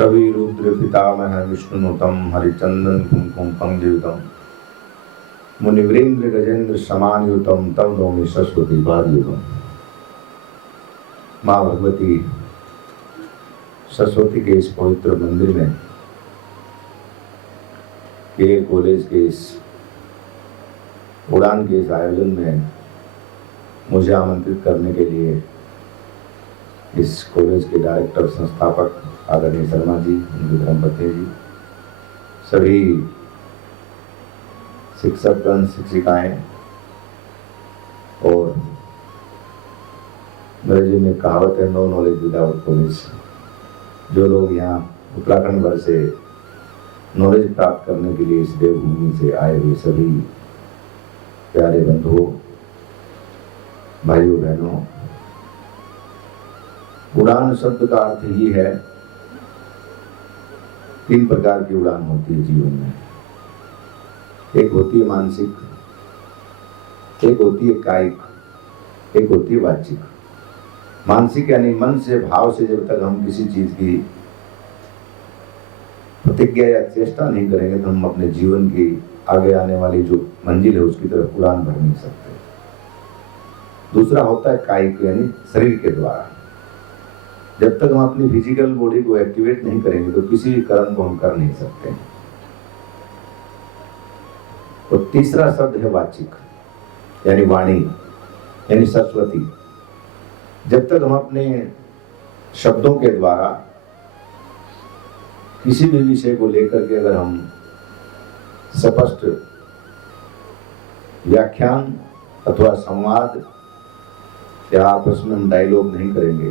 रवि रुद्र पितामह विष्णुनुतम हरिचंदन कुमकुम पंगयुतम मुनिवरेंद्र गजेंद्र समानयुतम तव नौमि सरस्वती पादयुगम। माँ भगवती सरस्वती के इस पवित्र मंदिर में के कॉलेज के इस उड़ान के इस आयोजन में मुझे आमंत्रित करने के लिए इस कॉलेज के डायरेक्टर संस्थापक आदरणीय शर्मा जी, उनकी धर्मपत्नी जी, सभी शिक्षकगण, शिक्षिकाएं और अंग्रेजी में कहावत है नो नॉलेज विदाउट कॉलेज। जो लोग यहाँ उत्तराखंड भर से नॉलेज प्राप्त करने के लिए इस देवभूमि से आए हुए सभी प्यारे बंधुओं, भाइयों बहनों, उड़ान शब्द का अर्थ ही है, तीन प्रकार की उड़ान होती है जीवन में। एक होती है मानसिक, एक होती है कायिक, एक होती है वाचिक। मानसिक यानी मन से, भाव से जब तक हम किसी चीज की प्रतिज्ञा या चेष्टा नहीं करेंगे तो हम अपने जीवन की आगे आने वाली जो मंजिल है उसकी तरफ उड़ान भर नहीं सकते। दूसरा होता है कायिक यानी शरीर के द्वारा। जब तक हम अपनी फिजिकल बॉडी को एक्टिवेट नहीं करेंगे तो किसी भी कर्म को हम कर नहीं सकते। और तीसरा शब्द है वाचिक यानी वाणी यानी सरस्वती। जब तक हम अपने शब्दों के द्वारा किसी भी विषय को लेकर के अगर हम स्पष्ट व्याख्यान अथवा संवाद या आपस में हम डायलॉग नहीं करेंगे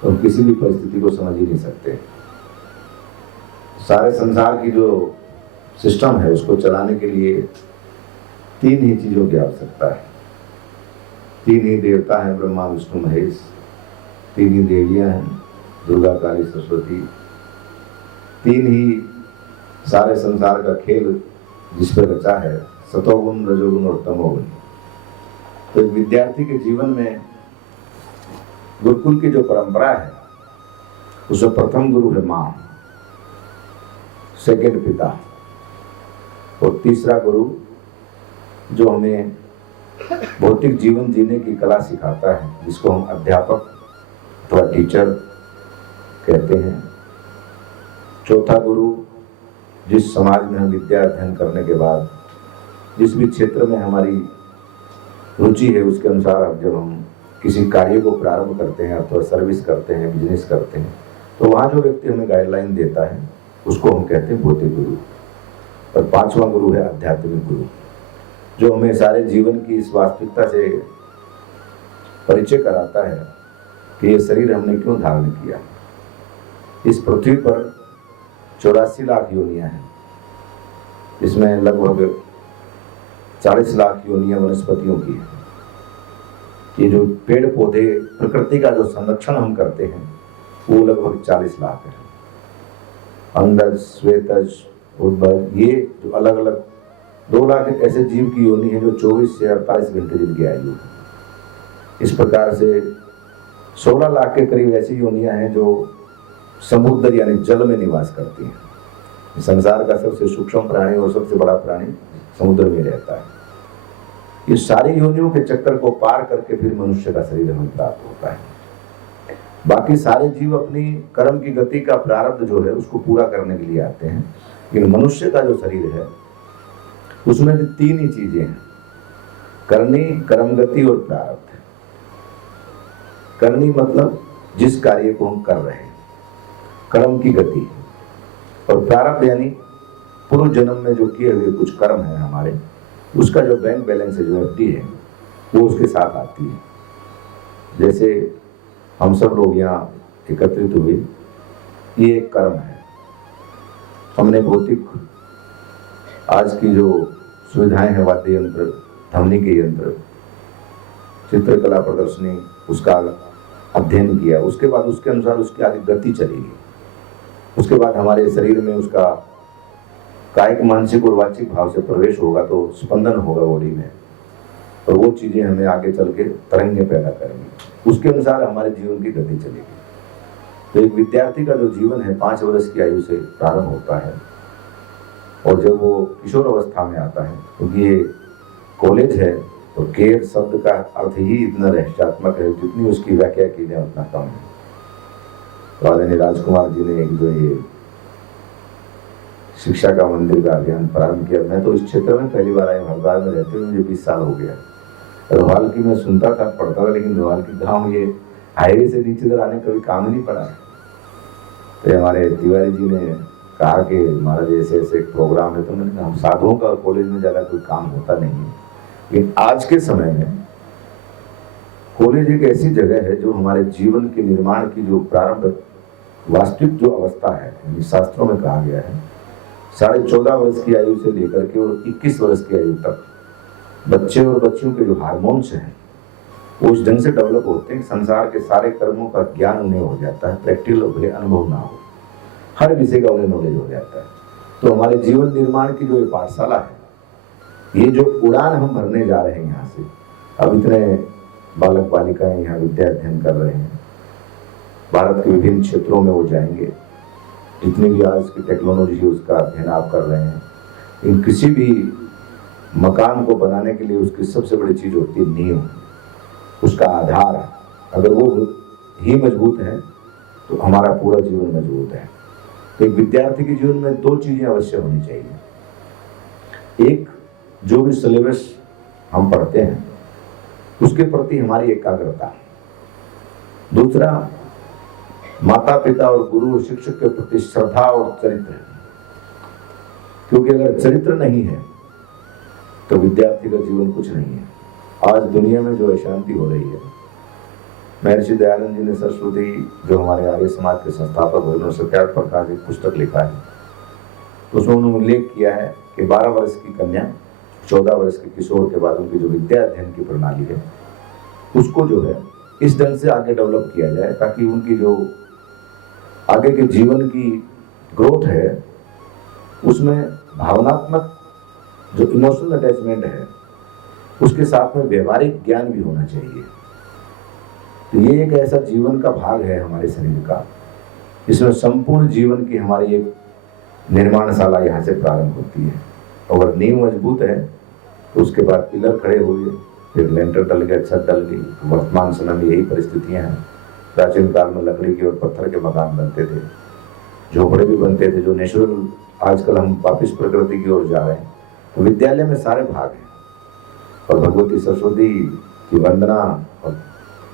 तो हम किसी भी परिस्थिति को समझ ही नहीं सकते। सारे संसार की जो सिस्टम है उसको चलाने के लिए तीन ही चीजों की आवश्यकता है। तीन ही देवता हैं, ब्रह्मा विष्णु महेश। तीन ही देवियां हैं, दुर्गा काली सरस्वती। तीन ही सारे संसार का खेल जिस पर रचा है, सतोगुण, रजोगुण और तमोगुण। तो एक विद्यार्थी के जीवन में गुरुकुल की जो परंपरा है उसमें प्रथम गुरु है माँ, सेकंड पिता और तीसरा गुरु जो हमें भौतिक जीवन जीने की कला सिखाता है, जिसको हम अध्यापक अथवा टीचर कहते हैं। चौथा गुरु जिस समाज में हम विद्या अध्ययन करने के बाद जिस भी क्षेत्र में हमारी रुचि है उसके अनुसार अब जब हम किसी कार्य को प्रारंभ करते हैं अथवा सर्विस करते हैं, बिजनेस करते हैं, तो वहाँ जो व्यक्ति हमें गाइडलाइन देता है उसको हम कहते हैं भौतिक गुरु। और पांचवा गुरु है आध्यात्मिक गुरु, जो हमें सारे जीवन की इस वास्तविकता से परिचय कराता है कि ये शरीर हमने क्यों धारण किया। इस पृथ्वी पर 84 लाख योनियां हैं, इसमें लगभग 40 लाख योनियां वनस्पतियों की है। ये जो पेड़ पौधे प्रकृति का जो संरक्षण हम करते हैं वो लगभग 40 लाख है। अंडज, श्वेतज, उद्भव, ये जो अलग अलग 2 लाख ऐसे जीव की योनि है जो 24 से 48 घंटे जिनकी आयु है। इस प्रकार से 16 लाख के करीब ऐसी योनियां हैं जो समुद्र यानी जल में निवास करती हैं। संसार का सबसे सूक्ष्म प्राणी और सबसे बड़ा प्राणी समुद्र में रहता है। ये सारी योनियों के चक्कर को पार करके फिर मनुष्य का शरीर हमें प्राप्त होता है। बाकी सारे जीव अपनी कर्म की गति का प्रारब्ध जो है उसको पूरा करने के लिए आते हैं, लेकिन मनुष्य का जो शरीर है उसमें भी तीन ही चीजें हैं, करनी, कर्म गति और प्रारब्ध। करनी मतलब जिस कार्य को हम कर रहे हैं, कर्म की गति, और प्रारब्ध यानी पूर्व जन्म में जो किए हुए कुछ कर्म है हमारे, उसका जो बैंक बैलेंस है, जो एफडी है, वो उसके साथ आती है। जैसे हम सब लोग यहाँ एकत्रित हुए, ये एक कर्म है। हमने भौतिक आज की जो सुविधाएं हैं, वाद्य यंत्र, ध्वनि के यंत्र, चित्रकला प्रदर्शनी, उसका अध्ययन किया। उसके बाद उसके अनुसार उसकी आगे गति चलेगी। उसके बाद हमारे शरीर में उसका कायिक, मानसिक और वाचिक भाव से प्रवेश होगा तो स्पंदन होगा बॉडी में, और वो चीजें हमें आगे चल के तरंगें पैदा करेंगी। उसके अनुसार हमारे जीवन की गति चलेगी। तो एक विद्यार्थी का जो जीवन है 5 वर्ष की आयु से प्रारंभ होता है और जब वो किशोर अवस्था में आता है, क्योंकि ये कॉलेज है तो केयर शब्द का अर्थ ही इतना रहस्यात्मक है, जितनी उसकी व्याख्या की जाए उतना कम है। तो आदरणीय राजकुमार जी ने एक जो ये शिक्षा का मंदिर का अभियान प्रारंभ किया। मैं तो इस क्षेत्र में पहली बार आया, हरिद्वार में रहते हुए मुझे 20 साल हो गया। रोहाल की मैं सुनता था, पढ़ता था, लेकिन रोहाल की गाँव ये हाईवे से नीचे इधर आने कभी काम ही नहीं पड़ा। तो हमारे तिवारी जी ने कहा कि महाराज ऐसे ऐसे एक प्रोग्राम है, तो मैंने कहा हम साधुओं का कॉलेज में ज़्यादा कोई काम होता नहीं है, लेकिन आज के समय में कॉलेज एक ऐसी जगह है जो हमारे जीवन के निर्माण की जो प्रारंभ वास्तविक जो अवस्था है, शास्त्रों में कहा गया है 14.5 वर्ष की आयु से लेकर के और 21 वर्ष की आयु तक बच्चे और बच्चियों के जो हार्मोन्स हैं वो उस ढंग से डेवलप होते हैं, संसार के सारे कर्मों का ज्ञान उन्हें हो जाता है, प्रैक्टिकल भले अनुभव ना हो, हर विषय का उन्हें नॉलेज हो जाता है। तो हमारे जीवन निर्माण की जो ये पाठशाला है, ये जो उड़ान हम भरने जा रहे हैं यहाँ से, अब इतने बालक बालिकाएं यहाँ विद्या अध्ययन कर रहे हैं, भारत के विभिन्न क्षेत्रों में वो जाएंगे, जितनी भी आज की टेक्नोलॉजी है उसका अध्ययन आप कर रहे हैं। इन किसी भी मकान को बनाने के लिए उसकी सबसे बड़ी चीज होती है नींव, उसका आधार। अगर वो ही मजबूत है तो हमारा पूरा जीवन मजबूत है। तो एक विद्यार्थी के जीवन में 2 चीजें अवश्य होनी चाहिए। एक, जो भी सिलेबस हम पढ़ते हैं उसके प्रति हमारी एकाग्रता। दूसरा, माता पिता और गुरु और शिक्षक के प्रति श्रद्धा और चरित्र, क्योंकि अगर चरित्र नहीं है तो विद्यार्थी का जीवन कुछ नहीं है। आज दुनिया में जो अशांति हो रही है, महर्षि दयानंद जी ने सरस्वती जो हमारे आर्य समाज के संस्थापक हुए, उन्होंने सत्यार्थ प्रकार की पुस्तक लिखा है, तो उसमें उन्होंने उल्लेख किया है कि 12 वर्ष की कन्या 14 वर्ष के किशोर के बाद उनकी जो विद्या अध्ययन की प्रणाली है उसको जो है इस ढंग से आगे डेवलप किया जाए ताकि उनकी जो आगे के जीवन की ग्रोथ है उसमें भावनात्मक जो इमोशनल अटैचमेंट है उसके साथ में व्यवहारिक ज्ञान भी होना चाहिए। तो ये एक ऐसा जीवन का भाग है हमारे शरीर का, जिसमें संपूर्ण जीवन की हमारी एक निर्माणशाला यहाँ से प्रारंभ होती है। अगर नींव मजबूत है तो उसके बाद पिलर खड़े हुए, फिर लेंटर डल गया, छत डल गई। वर्तमान समय में यही परिस्थितियाँ हैं। प्राचीन काल में लकड़ी के और पत्थर के मकान बनते थे, झोपड़े भी बनते थे, जो नेचुरल। आजकल हम वापिस प्रकृति की ओर जा रहे हैं। तो विद्यालय में सारे भाग हैं और भगवती सरस्वती की वंदना। और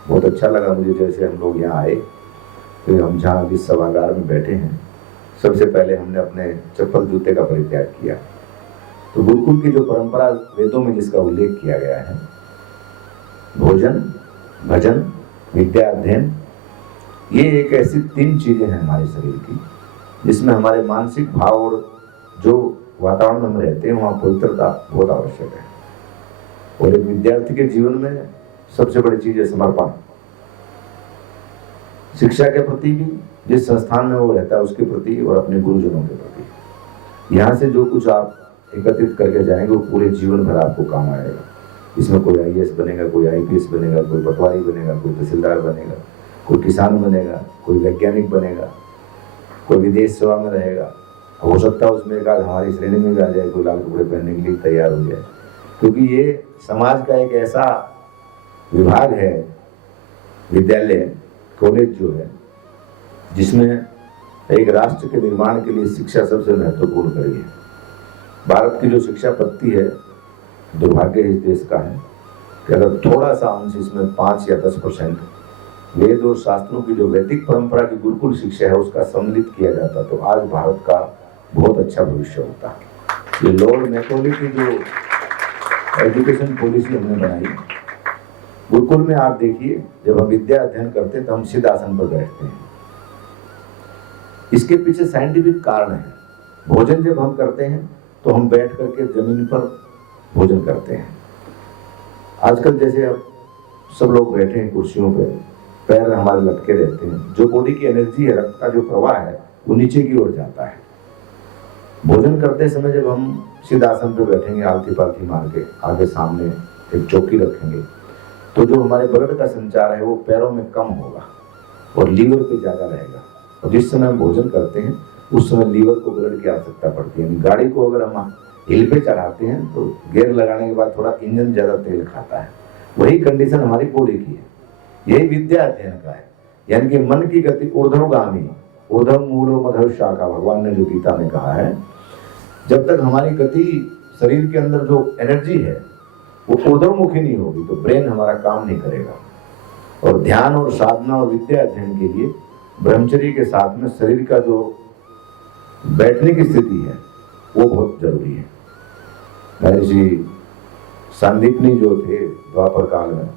बहुत अच्छा लगा मुझे, जैसे हम लोग यहाँ आए तो हम जहाँ जिस सभागार में बैठे हैं, सबसे पहले हमने अपने चप्पल जूते का परित्याग किया। तो गुरुकुल की जो परंपरा वेदों में जिसका उल्लेख किया गया है, भोजन, भजन, विद्या अध्ययन, ये एक ऐसी 3 चीजें हैं हमारे शरीर की जिसमें हमारे मानसिक भाव और जो वातावरण में हम रहते हैं वहाँ पवित्रता बहुत आवश्यक है। और एक विद्यार्थी के जीवन में सबसे बड़ी चीज है समर्पण, शिक्षा के प्रति भी, जिस संस्थान में वो रहता है उसके प्रति, और अपने गुरुजनों के प्रति। यहाँ से जो कुछ आप एकत्रित करके जाएंगे वो पूरे जीवन भर आपको काम आएगा। इसमें कोई IAS बनेगा, कोई IPS बनेगा, कोई पटवारी बनेगा, कोई तहसीलदार बनेगा, कोई किसान बनेगा, कोई वैज्ञानिक बनेगा, कोई विदेश सेवा में रहेगा। हो सकता है उसमें एक आध हमारी श्रेणी में भी आ जाए, कोई लाल कपड़े पहनने के लिए तैयार हो जाए, क्योंकि ये समाज का एक ऐसा विभाग है विद्यालय, कॉलेज जो है, जिसमें एक राष्ट्र के निर्माण के लिए शिक्षा सबसे महत्वपूर्ण कड़ी है। भारत की जो शिक्षा पद्धति है, दुर्भाग्य इस देश का है कि अगर थोड़ा सा अंश इसमें 5 या 10% वेद और शास्त्रों की जो वैदिक परंपरा की गुरुकुल शिक्षा है उसका सम्मिलित किया जाता तो आज भारत का बहुत अच्छा भविष्य होता। ये लॉर्ड मैकॉले की जो एजुकेशन पॉलिसी हमने बनाई, गुरुकुल में आप देखिए, जब हम विद्या अध्ययन करते हैं तो हम सिद्ध आसन पर बैठते हैं। इसके पीछे साइंटिफिक कारण है। भोजन जब हम करते हैं तो हम बैठ करके जमीन पर भोजन करते हैं। आजकल जैसे अब सब लोग बैठे हैं कुर्सियों पे, पैर हमारे लटके रहते हैं, जो बॉडी की एनर्जी है, रक्त का जो प्रवाह है वो नीचे की ओर जाता है। भोजन करते समय जब हम सिद्ध आसन पे बैठेंगे, आलती पालती मार के, आगे सामने एक चौकी रखेंगे, तो जो हमारे ब्लड का संचार है वो पैरों में कम होगा। और लीवर पे ज़्यादा रहेगा। और जिस समय हम भोजन करते हैं उस समय लीवर को ब्लड की आवश्यकता पड़ती है। गाड़ी को अगर हम हिल पे चढ़ाते हैं तो गियर लगाने के बाद थोड़ा इंजन ज़्यादा तेल खाता है। वही कंडीशन हमारी बॉडी की है। यही विद्या अध्ययन का है, यानी कि मन की गति ऊर्ध्वगामी, ऊर्ध्व मूलो मधुर शाखा, भगवान ने जो गीता में कहा है, जब तक हमारी गति शरीर के अंदर जो एनर्जी है वो ऊर्ध्वमुखी नहीं होगी तो ब्रेन हमारा काम नहीं करेगा। और ध्यान और साधना और विद्या अध्ययन के लिए ब्रह्मचर्य के साथ में शरीर का जो बैठने की स्थिति है वो बहुत जरूरी है। महर्षि सांदीपनी जो थे द्वापर काल में,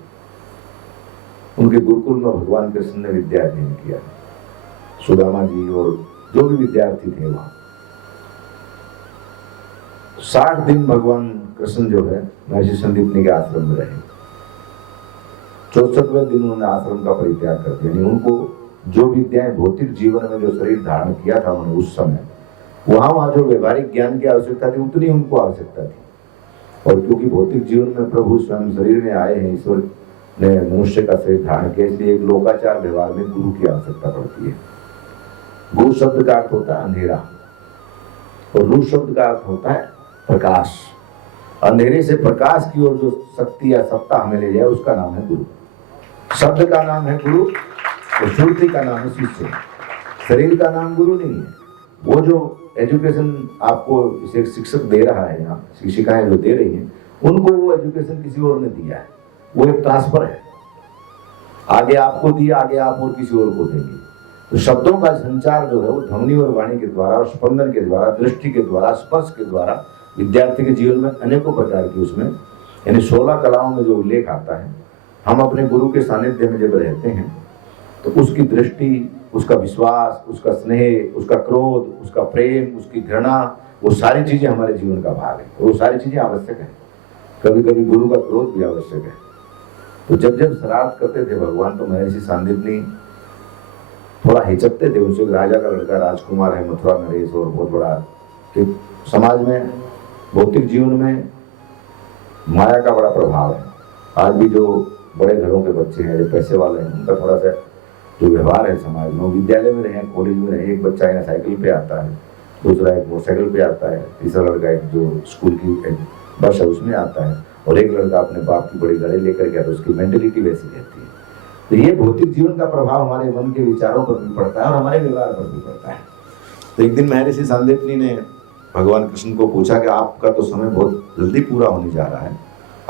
उनके गुरुकुल में भगवान कृष्ण ने विद्या अध्ययन किया। सुदामा जी और जो भी विद्यार्थी थे वहां 60 दिन भगवान कृष्ण जो है महर्षि संदीपनी के आश्रम में रहे। 64वें दिन उन्होंने आश्रम का परित्याग कर दिया। यानी उनको जो विद्याएं भौतिक जीवन में जो शरीर धारण किया था उन्होंने उस समय, वहां जो व्यवहारिक ज्ञान की आवश्यकता थी उतनी उनको आवश्यकता थी। और क्योंकि भौतिक जीवन में प्रभु स्वयं शरीर में आए हैं, ईश्वर ने मनुष्य का शरीर धारण किया, इसलिए एक लोकाचार व्यवहार में गुरु की आवश्यकता पड़ती है। गुरु शब्द का अर्थ होता है अंधेरा और रू शब्द का अर्थ होता है प्रकाश। अंधेरे से प्रकाश की ओर जो शक्ति या सत्ता हमें ले जाए उसका नाम है गुरु। शब्द का नाम है गुरु और श्रुति का नाम है शिष्य। शरीर का नाम गुरु नहीं है। वो जो एजुकेशन आपको इसे शिक्षक दे रहा है, यहाँ शिक्षिकाएं जो दे रही हैं, उनको वो एजुकेशन किसी और ने दिया है। वो एक ट्रांसफर है, आगे आपको दिया, आगे आप और किसी और को देंगे। तो शब्दों का संचार जो है वो ध्वनि और वाणी के द्वारा और स्पंदन के द्वारा, दृष्टि के द्वारा, स्पर्श के द्वारा विद्यार्थी के जीवन में अनेकों प्रकार की उसमें यानी 16 कलाओं में जो उल्लेख आता है। हम अपने गुरु के सानिध्य में जब रहते हैं तो उसकी दृष्टि, उसका विश्वास, उसका स्नेह, उसका क्रोध, उसका प्रेम, उसकी घृणा, वो सारी चीजें हमारे जीवन का भाग है। वो सारी चीजें आवश्यक है। कभी कभी गुरु का क्रोध भी आवश्यक है। तो जब जब शरारत करते थे भगवान, तो महर्षि सांदीपनी थोड़ा हिचकते थे। उनसे राजा का लड़का राजकुमार है, मथुरा नरेश, और बहुत बड़ा एक समाज में भौतिक जीवन में माया का बड़ा प्रभाव है। आज भी जो बड़े घरों के बच्चे हैं, जो पैसे वाले हैं, उनका थोड़ा सा जो व्यवहार है समाज में, विद्यालय में रहे, कॉलेज में रहे, एक बच्चा यहाँ साइकिल पे आता है, दूसरा एक मोटरसाइकिल पे आता है, तीसरा लड़का एक जो स्कूल की एक बस है उसमें आता है, और एक लड़का अपने बाप की बड़ी गाड़ी लेकर के आता है। उसकी मेंटेलिटी वैसी रहती है। तो ये भौतिक जीवन का प्रभाव हमारे मन के विचारों पर भी पड़ता है और हमारे व्यवहार पर भी पड़ता है। तो एक दिन महर्षि सांदीपनी ने भगवान कृष्ण को पूछा कि आपका तो समय बहुत जल्दी पूरा होने जा रहा है,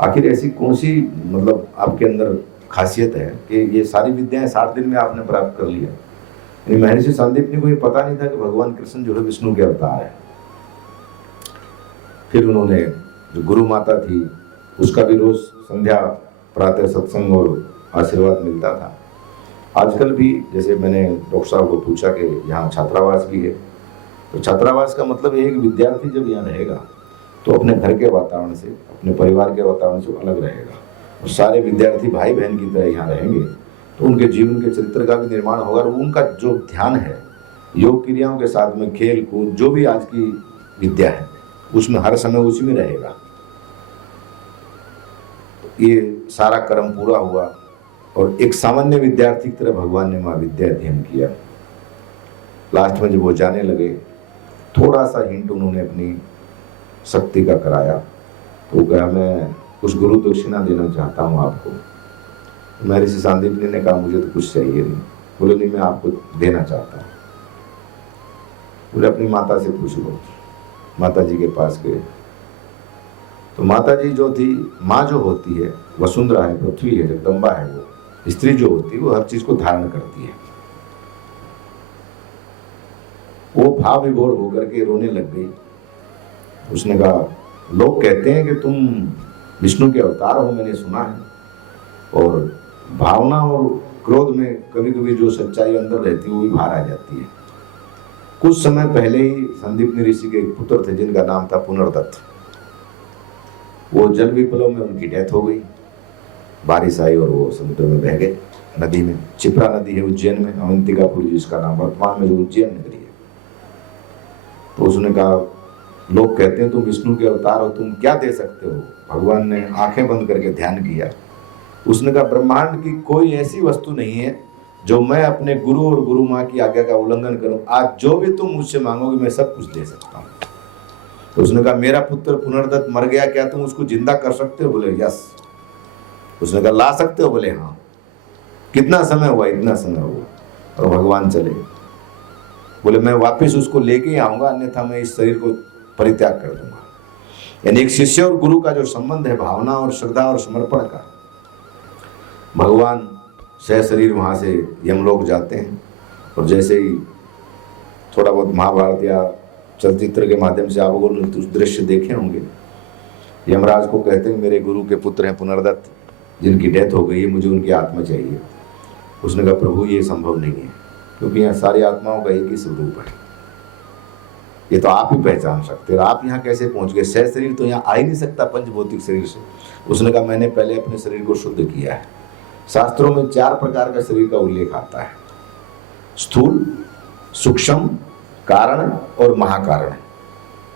आखिर ऐसी कौन सी मतलब आपके अंदर खासियत है कि ये सारी विद्याएं 60 दिन में आपने प्राप्त कर लिया। यानी महर्षि सांदीपनी को ये पता नहीं था कि भगवान कृष्ण जो है विष्णु के अवतार है। फिर उन्होंने जो गुरु माता थी उसका भी रोज संध्या प्रातः सत्संग और आशीर्वाद मिलता था। आजकल भी जैसे मैंने डॉक्टर साहब को पूछा कि यहाँ छात्रावास भी है, तो छात्रावास का मतलब ये है कि विद्यार्थी जब यहाँ रहेगा तो अपने घर के वातावरण से, अपने परिवार के वातावरण से अलग रहेगा, और सारे विद्यार्थी भाई बहन की तरह यहाँ रहेंगे, तो उनके जीवन के चरित्र का भी निर्माण होगा। और उनका जो ध्यान है योग क्रियाओं के साथ में खेल कूद, जो भी आज की विद्या है, उसमें हर समय उसी में रहेगा। तो ये सारा कर्म पूरा हुआ और एक सामान्य विद्यार्थी की तरह भगवान ने महाविद्या अध्ययन किया। लास्ट में जब वो जाने लगे, थोड़ा सा हिंट उन्होंने अपनी शक्ति का कराया, तो कहा मैं कुछ गुरु दक्षिणा देना चाहता हूँ आपको। महर्षि सांदीपनी ने कहा मुझे तो कुछ चाहिए नहीं। बोले नहीं, मैं आपको देना चाहता हूँ। बोले अपनी माता से पूछ लो। माता जी के पास गए तो माता जी जो थी, माँ जो होती है वसुंधरा है, पृथ्वी है, जगदम्बा है, वो स्त्री जो होती है वो हर चीज को धारण करती है। वो भाव विभोर होकर के रोने लग गई। उसने कहा लोग कहते हैं कि तुम विष्णु के अवतार हो, मैंने सुना है, और भावना और क्रोध में कभी कभी जो सच्चाई अंदर रहती है वो भी बाहर आ जाती है। कुछ समय पहले ही संदीपनी ऋषि के एक पुत्र थे जिनका नाम था पुनर्दत्त। वो जल विप्लव में उनकी डेथ हो गई। बारिश आई और वो समुद्र में बह गए, नदी में। चिपरा नदी है उज्जैन में, अवंतिकापुर जिसका नाम वर्तमान में जो उज्जैन नगरी है। तो उसने कहा लोग कहते हैं तुम विष्णु के अवतार हो, तुम क्या दे सकते हो। भगवान ने आंखें बंद करके ध्यान किया। उसने कहा ब्रह्मांड की कोई ऐसी वस्तु नहीं है जो मैं अपने गुरु और गुरु माँ की आज्ञा का उल्लंघन करूं, आज जो भी तुम मुझसे मांगोगे मैं सब कुछ दे सकता हूं। तो उसने कहा मेरा पुत्र पुनर्दत्त मर गया, क्या तुम उसको जिंदा कर सकते हो? बोले यस। उसने कहा ला सकते हो? बोले हाँ। कितना समय हुआ? इतना समय हुआ। और भगवान चले। बोले मैं वापस उसको लेके ही आऊंगा, अन्यथा मैं इस शरीर को परित्याग कर दूंगा। यानी एक शिष्य और गुरु का जो संबंध है, भावना और श्रद्धा और समर्पण का। भगवान सह शरीर वहां से यमलोक जाते हैं और जैसे ही थोड़ा बहुत महाभारत या चलचित्र के माध्यम से आप लोग दृश्य देखे होंगे, यमराज को कहते हैं मेरे गुरु के पुत्र हैं पुनर्दत्त, जिनकी डेथ हो गई है, मुझे उनकी आत्मा चाहिए। उसने कहा प्रभु ये संभव नहीं है, क्योंकि यहाँ सारी आत्माओं का एक ही स्वरूप है, ये तो आप ही पहचान सकते हैं। आप यहाँ कैसे पहुंच गए? सह शरीर तो यहाँ आ ही नहीं सकता पंचभौतिक शरीर से। उसने कहा मैंने पहले अपने शरीर को शुद्ध किया है। शास्त्रों में 4 प्रकार का शरीर का उल्लेख आता है, स्थूल, सूक्ष्म, कारण और महाकारण।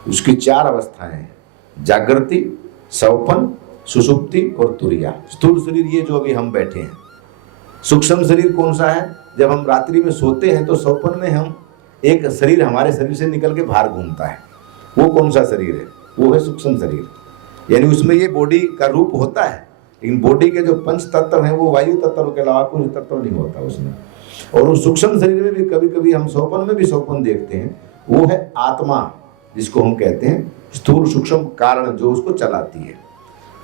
उसकी 4 अवस्थाएं हैं, जागृति, स्वप्न, सुषुप्ति और तुरिया। स्थूल शरीर ये जो अभी हम बैठे हैं। सूक्ष्म शरीर कौन सा है? जब हम रात्रि में सोते हैं तो स्वप्न में हम एक शरीर हमारे शरीर से निकल के बाहर घूमता है, वो कौन सा शरीर है? वो है सूक्ष्म शरीर। यानी उसमें ये बॉडी का रूप होता है, लेकिन बॉडी के जो 5 तत्व हैं वो वायु तत्व के अलावा कोई तत्व नहीं होता उसमें। और उस सूक्ष्म शरीर में भी कभी कभी हम स्वप्न में भी स्वप्न देखते हैं, वो है आत्मा, जिसको हम कहते हैं स्थूल सूक्ष्म कारण, जो उसको चलाती है।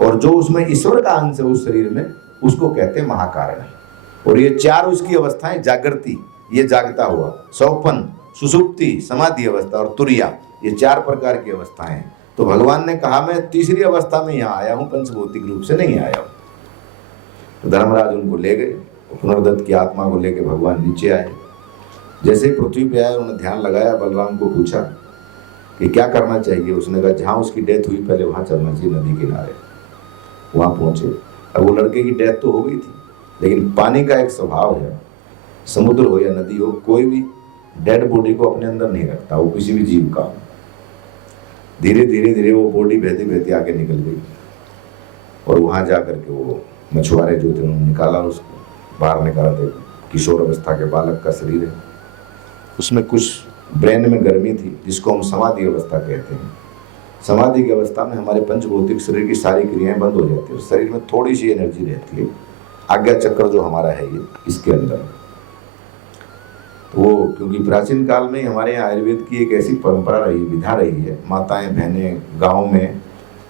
और जो उसमें ईश्वर का अंश है उस शरीर में, उसको कहते हैं महाकारण। और ये 4 उसकी अवस्थाएं, जागृति ये जागता हुआ, स्वप्न, सुषुप्ति समाधि अवस्था और तुरिया, ये 4 प्रकार की अवस्थाएं हैं। तो भगवान ने कहा मैं तीसरी अवस्था में यहाँ आया हूँ, पंचभौतिक रूप से नहीं आया हूँ। तो धर्मराज उनको ले गए, पुनर्दत्त की आत्मा को लेकर भगवान नीचे आए। जैसे ही पृथ्वी पे आए उन्होंने ध्यान लगाया, बलराम को पूछा कि क्या करना चाहिए। उसने कहा जहाँ उसकी डेथ हुई पहले वहाँ चलना चाहिए, नदी किनारे। वहाँ पहुँचे। अब वो लड़के की डेथ तो हो गई थी, लेकिन पानी का एक स्वभाव है, समुद्र हो या नदी हो, कोई भी डेड बॉडी को अपने अंदर नहीं रखता, वो किसी भी जीव का। धीरे धीरे धीरे वो बॉडी बहती बहती आगे निकल गई और वहाँ जा करके वो मछुआरे जो थे उन्होंने निकाला, उसको बाहर निकाला। थे किशोर अवस्था के बालक का शरीर है, उसमें कुछ ब्रेन में गर्मी थी, जिसको हम समाधि अवस्था कहते हैं। समाधि की अवस्था में हमारे पंचभौतिक शरीर की सारी क्रियाएं बंद हो जाती है, शरीर में थोड़ी सी एनर्जी रहती है। आज्ञा चक्र जो हमारा है ये इसके अंदर, तो वो क्योंकि प्राचीन काल में हमारे यहाँ आयुर्वेद की एक ऐसी परंपरा रही, विधा रही है, माताएं बहनें गाँव में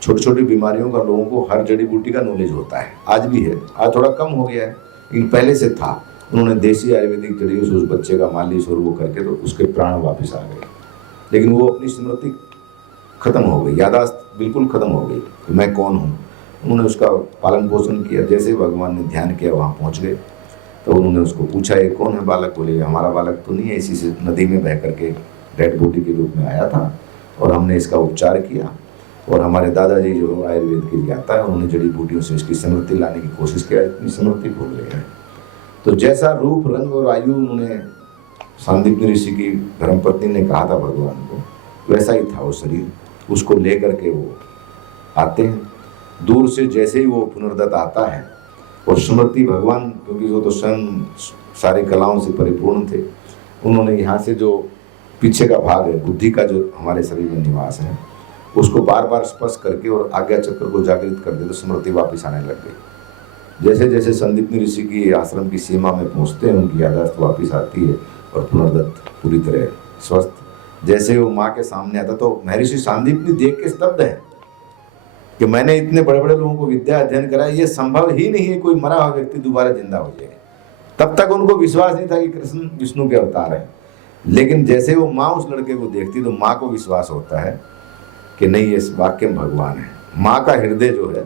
छोटी छोटी बीमारियों का लोगों को हर जड़ी बूटी का नॉलेज होता है, आज भी है, आज थोड़ा कम हो गया है, लेकिन पहले से था। उन्होंने देसी आयुर्वेदिक जड़ी से उस बच्चे का मालिश और वो करके तो उसके प्राण वापस आ गए, लेकिन वो अपनी स्मृति खत्म हो गई, यादाश्त बिल्कुल खत्म हो गई कि मैं कौन हूँ। उन्होंने उसका पालन पोषण किया, जैसे भगवान ने ध्यान किया वहाँ पहुँच गए। तो उन्होंने उसको पूछा ये कौन है बालक? बोले हमारा बालक तो नहीं है, इसी से नदी में बह करके डेड बॉडी के रूप में आया था और हमने इसका उपचार किया। और हमारे दादाजी जो आयुर्वेद के ज्ञाता है, उन्होंने जड़ी बूटियों से इसकी स्मृति लाने की कोशिश किया, इतनी स्मृति भूल गए हैं। तो जैसा रूप रंग और आयु उन्होंने सांदीपनि ऋषि की धर्मपत्नी ने कहा था भगवान को, वैसा ही था वो शरीर। उसको ले करके वो आते हैं दूर से। जैसे ही वो पुनर्दत्त आता है और स्मृति भगवान, क्योंकि वो तो स्वयं सारी कलाओं से परिपूर्ण थे, उन्होंने यहाँ से जो पीछे का भाग है बुद्धि का जो हमारे शरीर में निवास है, उसको बार बार स्पर्श करके और आज्ञा चक्र को जागृत कर दे तो स्मृति वापस आने लग गई। जैसे जैसे संदीपनि ऋषि की आश्रम की सीमा में पहुँचते हैं, उनकी यादाश्त वापस आती है और पुनर्दत्त पूरी तरह स्वस्थ। जैसे वो माँ के सामने आता तो महर्षि सांदीपनि देख के स्तब्ध है कि मैंने इतने बड़े बड़े लोगों को विद्या अध्ययन कराया, ये संभव ही नहीं है कोई मरा हुआ व्यक्ति दोबारा जिंदा हो जाए। तब तक उनको विश्वास नहीं था कि कृष्ण विष्णु के अवतार है, लेकिन जैसे वो माँ उस लड़के को देखती तो माँ को विश्वास होता है कि नहीं ये वाक्य में भगवान है। माँ का हृदय जो है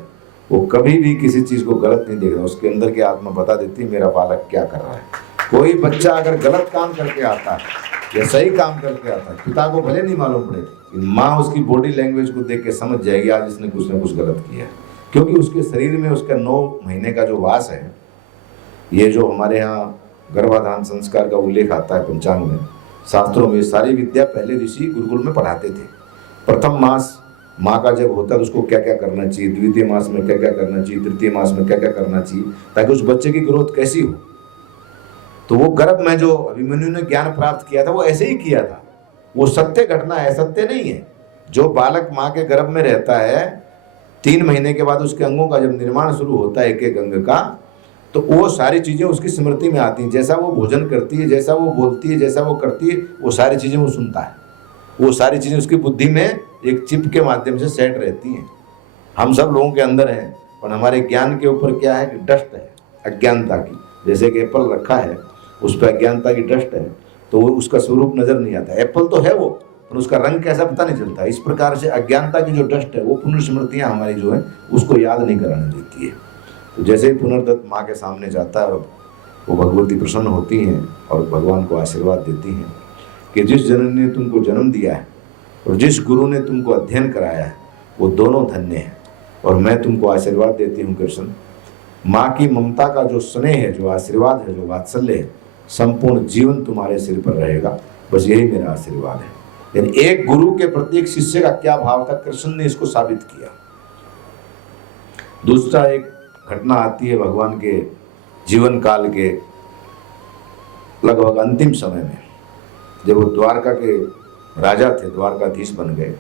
वो कभी भी किसी चीज़ को गलत नहीं देख रहा, उसके अंदर की आत्मा बता देती मेरा बालक क्या कर रहा है। कोई बच्चा अगर गलत काम करके आता है या सही काम करके आता है, पिता को भले नहीं मालूम पड़े, माँ उसकी बॉडी लैंग्वेज को देख के समझ जाएगी आज इसने कुछ ना कुछ गलत किया, क्योंकि उसके शरीर में उसका 9 महीने का जो वास है, ये जो हमारे यहाँ गर्भाधान संस्कार का उल्लेख आता है पंचांग में, शास्त्रों में, सारी विद्या पहले ऋषि गुरुकुल में पढ़ाते थे। प्रथम मास माँ का जब होता है तो उसको क्या क्या करना चाहिए, द्वितीय मास में क्या क्या करना चाहिए, तृतीय मास में क्या क्या करना चाहिए, ताकि उस बच्चे की ग्रोथ कैसी हो। तो वो गर्भ में जो अभिमन्यु ने ज्ञान प्राप्त किया था वो ऐसे ही किया था, वो सत्य घटना है, सत्य नहीं है। जो बालक माँ के गर्भ में रहता है 3 महीने के बाद उसके अंगों का जब निर्माण शुरू होता है एक एक अंग का, तो वो सारी चीजें उसकी स्मृति में आती हैं। जैसा वो भोजन करती है, जैसा वो बोलती है, जैसा वो करती है, वो सारी चीजें वो सुनता है। वो सारी चीजें उसकी बुद्धि में एक चिप के माध्यम से सेट रहती हैं। हम सब लोगों के अंदर है, पर हमारे ज्ञान के ऊपर क्या है कि डस्ट है अज्ञानता की। जैसे कि एप्पल रखा है, उस पर अज्ञानता की डस्ट है, तो वो उसका स्वरूप नजर नहीं आता। एप्पल तो है वो, पर उसका रंग कैसा पता नहीं चलता। इस प्रकार से अज्ञानता की जो डस्ट है वो पुनर्स्मृतियां हमारी जो है उसको याद नहीं कराने देती है। तो जैसे ही पुनर्दत्त माँ के सामने जाता है, वो भगवती प्रसन्न होती हैं और भगवान को आशीर्वाद देती हैं कि जिस जननी ने तुमको जन्म दिया है और जिस गुरु ने तुमको अध्ययन कराया है वो दोनों धन्य हैं, और मैं तुमको आशीर्वाद देती हूँ कृष्ण, माँ की ममता का जो स्नेह है, जो आशीर्वाद है, जो वात्सल्य है, संपूर्ण जीवन तुम्हारे सिर पर रहेगा। बस यही मेरा आशीर्वाद है। यानी एक गुरु के प्रति एक शिष्य का क्या भाव था, कृष्ण ने इसको साबित किया। दूसरा एक घटना आती है भगवान के जीवन काल के लगभग अंतिम समय में, जब वो द्वारका के राजा थे, द्वारकाधीश बन गए,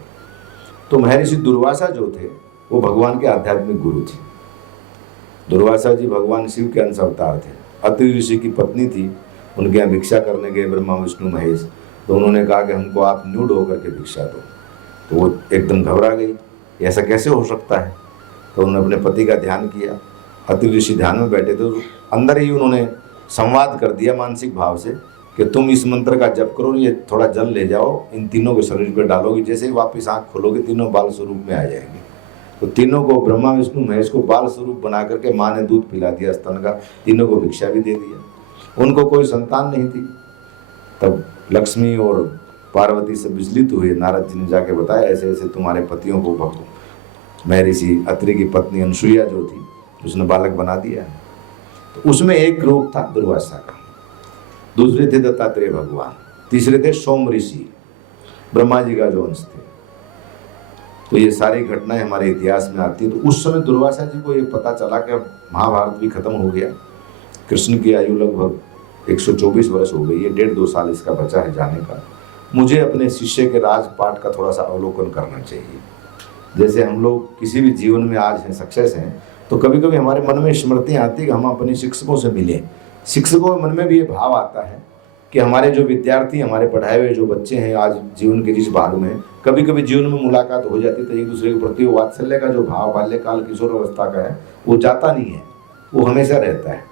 तो महर्षि दुर्वासा जो थे वो भगवान के आध्यात्मिक गुरु थे। दुर्वासा जी भगवान शिव के अंश अवतार थे। अत्रि ऋषि की पत्नी थी, उनके यहाँ भिक्षा करने गए ब्रह्मा विष्णु महेश, तो उन्होंने कहा कि हमको आप न्यूड होकर के भिक्षा दो। तो वो एकदम घबरा गई, ऐसा कैसे हो सकता है। तो उन्होंने अपने पति का ध्यान किया। अत्रि ऋषि ध्यान में बैठे थे, अंदर ही उन्होंने संवाद कर दिया मानसिक भाव से कि तुम इस मंत्र का जप करो, ये थोड़ा जल ले जाओ, इन तीनों के शरीर पर डालोगे, जैसे ही वापस आँख खोलोगे तीनों बाल स्वरूप में आ जाएंगे। तो तीनों को, ब्रह्मा विष्णु महेश को बाल स्वरूप बना करके माँ ने दूध पिला दिया स्तन का, तीनों को भिक्षा भी दे दिया। उनको कोई संतान नहीं थी। तब लक्ष्मी और पार्वती से विचलित हुए, नारद जी ने जाके बताया ऐसे ऐसे तुम्हारे पतियों को भक्त महर्षि अत्रि की पत्नी अनसुईया जो थी उसने बालक बना दिया। तो उसमें एक रूप था दुर्वासा का, दूसरे थे दत्तात्रेय भगवान, तीसरे थे सोम ऋषि, ब्रह्मा जी का जो अंश थे। तो ये सारी घटनाएं हमारे इतिहास में आती है। तो उस समय दुर्वासा जी को ये पता चला कि महाभारत भी खत्म हो गया, कृष्ण की आयु लगभग 124 वर्ष हो गई है, 1.5-2 साल इसका बचा है जाने का। मुझे अपने शिष्य के राजपाट का थोड़ा सा अवलोकन करना चाहिए। जैसे हम लोग किसी भी जीवन में आज हैं, सक्सेस हैं, तो कभी कभी हमारे मन में स्मृतियाँ आती है कि हम अपने शिक्षकों से मिलें। शिक्षकों के मन में भी ये भाव आता है कि हमारे जो विद्यार्थी, हमारे पढ़ाए हुए जो बच्चे हैं आज जीवन के जिस भाग में, कभी कभी जीवन में मुलाकात हो जाती तो एक दूसरे के प्रति वात्सल्य का जो भाव बाल्यकाल किशोर अवस्था का है वो जाता नहीं है, वो हमेशा रहता है।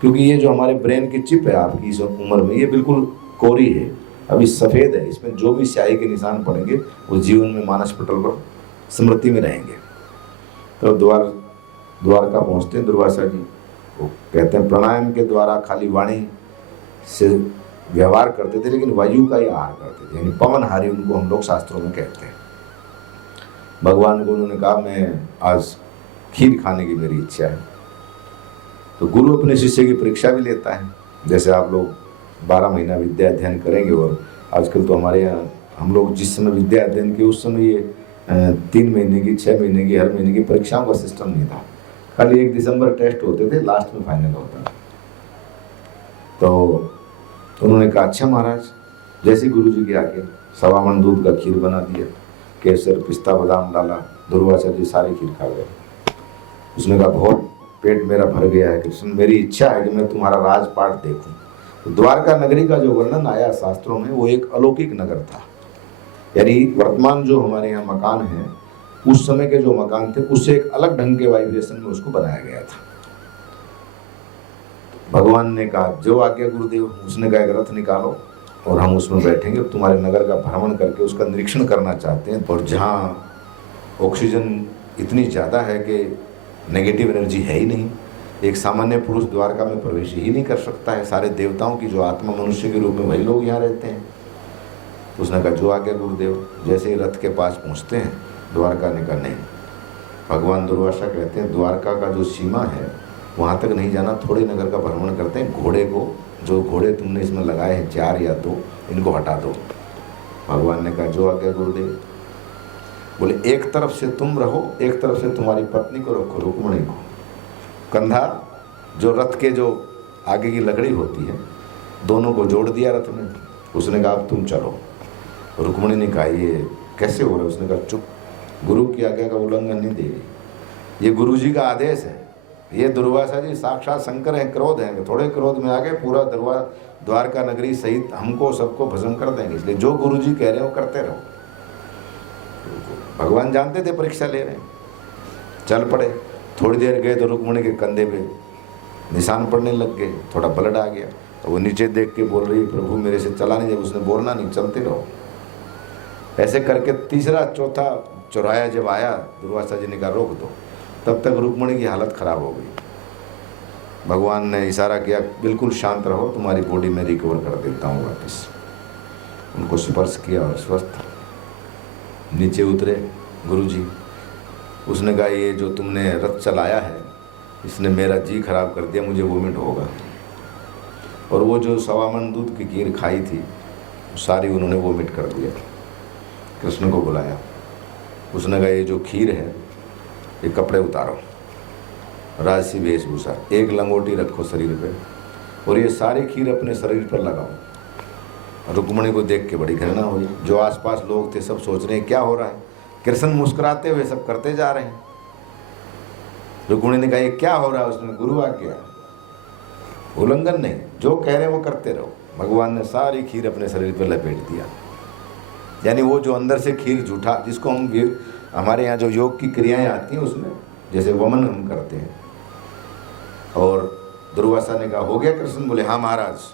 क्योंकि ये जो हमारे ब्रेन की चिप है आपकी इस उम्र में, ये बिल्कुल कोरी है, अभी सफ़ेद है, इसमें जो भी स्याही के निशान पड़ेंगे वो जीवन में मानस पटल पर स्मृति में रहेंगे। तो द्वारका पहुँचते हैं दुर्वासा जी, वो कहते हैं प्राणायाम के द्वारा खाली वाणी से व्यवहार करते थे, लेकिन वायु का ही आहार करते थे, यानी पवनहारी उनको हम लोग शास्त्रों में कहते हैं। भगवान को उन्होंने कहा मैं आज खीर खाने की मेरी इच्छा है। तो गुरु अपने शिष्य की परीक्षा भी लेता है। जैसे आप लोग 12 महीना विद्या अध्ययन करेंगे, और आजकल तो हमारे यहाँ हम लोग जिस समय विद्या अध्ययन किए उस समय ये 3 महीने की, 6 महीने की, हर महीने की परीक्षाओं का सिस्टम नहीं था। खाली 1 दिसंबर टेस्ट होते थे, लास्ट में फाइनल होता था। तो उन्होंने कहा अच्छा महाराज। जैसे गुरु जी के आके 1.25 मन दूध का खीर बना दिया, केसर पिस्ता बादाम डाला, दुर्वासा जी सारी खीर खा गए। उसने कहा बहुत पेट मेरा भर गया है कृष्ण, मेरी इच्छा है कि मैं तुम्हारा राजपाट देखूं। तो द्वारका नगरी का जो वर्णन आया शास्त्रों में वो एक अलौकिक नगर था। यानी वर्तमान जो हमारे यहाँ मकान है, उस समय के जो मकान थे उससे एक अलग ढंग के वाइब्रेशन में उसको बनाया गया था। भगवान ने कहा जो आज्ञा गुरुदेव। उसने कहा एक रथ निकालो और हम उसमें बैठेंगे, तुम्हारे नगर का भ्रमण करके उसका निरीक्षण करना चाहते हैं। और जहाँ ऑक्सीजन इतनी ज़्यादा है कि नेगेटिव एनर्जी है ही नहीं, एक सामान्य पुरुष द्वारका में प्रवेश ही नहीं कर सकता है। सारे देवताओं की जो आत्मा मनुष्य के रूप में वही लोग यहाँ रहते हैं। तो उसने कहा जो आज्ञा गुरुदेव। जैसे ही रथ के पास पहुँचते हैं, द्वारका ने कहा नहीं। भगवान दुर्वासा कहते हैं द्वारका का जो सीमा है वहाँ तक नहीं जाना, थोड़े नगर का भ्रमण करते हैं। घोड़े को, जो घोड़े तुमने इसमें लगाए हैं 4 या 2, इनको हटा दो। भगवान ने कहा जो आज्ञा गुरुदेव। बोले एक तरफ से तुम रहो, एक तरफ से तुम्हारी पत्नी को रखो, रुक्मणी को। कंधा जो रथ के जो आगे की लकड़ी होती है दोनों को जोड़ दिया रथ में। उसने कहा अब तुम चलो। रुक्मिणी ने कहा ये कैसे हो रहा है? उसने कहा चुप, गुरु की आज्ञा का उल्लंघन नहीं देगी, ये गुरु जी का आदेश है। ये दुर्वासा जी साक्षात शंकर हैं, क्रोध हैं, थोड़े क्रोध में आ गए पूरा द्वारका नगरी सहित हमको सबको भस्म कर देंगे, इसलिए जो गुरु जी कह रहे हो करते रहो। भगवान जानते थे परीक्षा ले रहे हैं, चल पड़े। थोड़ी देर गए तो रुक्मिणी के कंधे पे निशान पड़ने लग गए, थोड़ा ब्लड आ गया। तो वो नीचे देख के बोल रही प्रभु मेरे से चला नहीं। जब उसने बोलना नहीं, चलते रहो। ऐसे करके तीसरा चौथा चौराया जब आया, दुर्वासा जी ने कहा रोक दो। तब तक रुक्मिणी की हालत खराब हो गई। भगवान ने इशारा किया बिल्कुल शांत रहो, तुम्हारी बॉडी में रिकवर कर देता हूँ वापस। उनको स्पर्श किया और स्वस्थ नीचे उतरे गुरुजी। उसने कहा ये जो तुमने रथ चलाया है इसने मेरा जी खराब कर दिया, मुझे वोमिट होगा। और वो जो 1.25 मन दूध की खीर खाई थी सारी उन्होंने वोमिट कर दिया। कृष्ण को बुलाया, उसने कहा ये जो खीर है ये कपड़े उतारो, राजसी वेशभूषा, एक लंगोटी रखो शरीर पे और ये सारी खीर अपने शरीर पर लगाओ। रुक्मिणी को देख के बड़ी घृणा हुई। जो आसपास लोग थे सब सोच रहे हैं क्या हो रहा है, कृष्ण मुस्कुराते हुए सब करते जा रहे हैं। रुक्मिणी ने कहा ये क्या हो रहा है? उसने गुरु आज्ञा, उल्लंघन नहीं, जो कह रहे हैं वो करते रहो। भगवान ने सारी खीर अपने शरीर पर लपेट दिया। यानी वो जो अंदर से खीर झूठा, जिसको हम हमारे यहाँ जो योग की क्रियाएं आती हैं उसमें जैसे वमन हम करते हैं। और दुर्वासा ने कहा हो गया कृष्ण? बोले हाँ महाराज।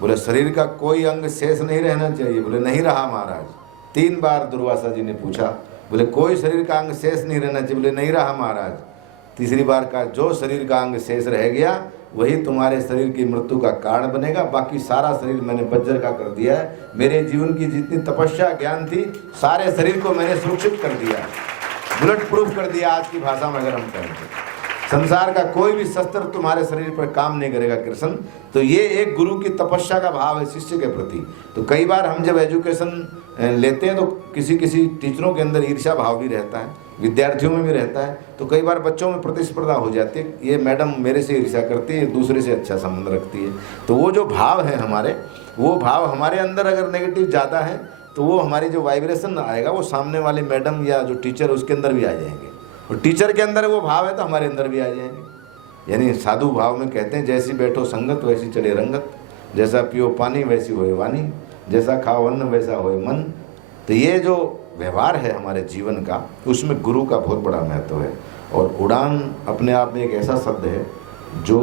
बोले शरीर का कोई अंग शेष नहीं रहना चाहिए? बोले नहीं रहा महाराज। 3 बार दुर्वासा जी ने पूछा। बोले कोई शरीर का अंग शेष नहीं रहना चाहिए? बोले नहीं रहा महाराज। तीसरी बार कहा जो शरीर का अंग शेष रह गया वही तुम्हारे शरीर की मृत्यु का कारण बनेगा, बाकी सारा शरीर मैंने वज्र का कर दिया है। मेरे जीवन की जितनी तपस्या ज्ञान थी सारे शरीर को मैंने सुरक्षित कर दिया, बुलेट प्रूफ कर दिया। आज की भाषा में अगर हम कहें तो संसार का कोई भी शस्त्र तुम्हारे शरीर पर काम नहीं करेगा कृष्ण। तो ये एक गुरु की तपस्या का भाव है शिष्य के प्रति। तो कई बार हम जब एजुकेशन लेते हैं तो किसी टीचरों के अंदर ईर्ष्या भाव भी रहता है, विद्यार्थियों में भी रहता है। तो कई बार बच्चों में प्रतिस्पर्धा हो जाती है, ये मैडम मेरे से ईर्ष्या करती है, दूसरे से अच्छा संबंध रखती है। तो वो जो भाव है हमारे, वो भाव हमारे अंदर अगर नेगेटिव ज़्यादा है तो वो हमारी जो वाइब्रेशन आएगा वो सामने वाले मैडम या जो टीचर उसके अंदर भी आ जाएंगे। और टीचर के अंदर वो भाव है तो हमारे अंदर भी आ जाएंगे। यानी साधु भाव में कहते हैं जैसी बैठो संगत वैसी चले रंगत, जैसा पियो पानी वैसी होए वाणी, जैसा खाओ अन्न वैसा होए मन। तो ये जो व्यवहार है हमारे जीवन का, उसमें गुरु का बहुत बड़ा महत्व है। और उड़ान अपने आप में एक ऐसा शब्द है जो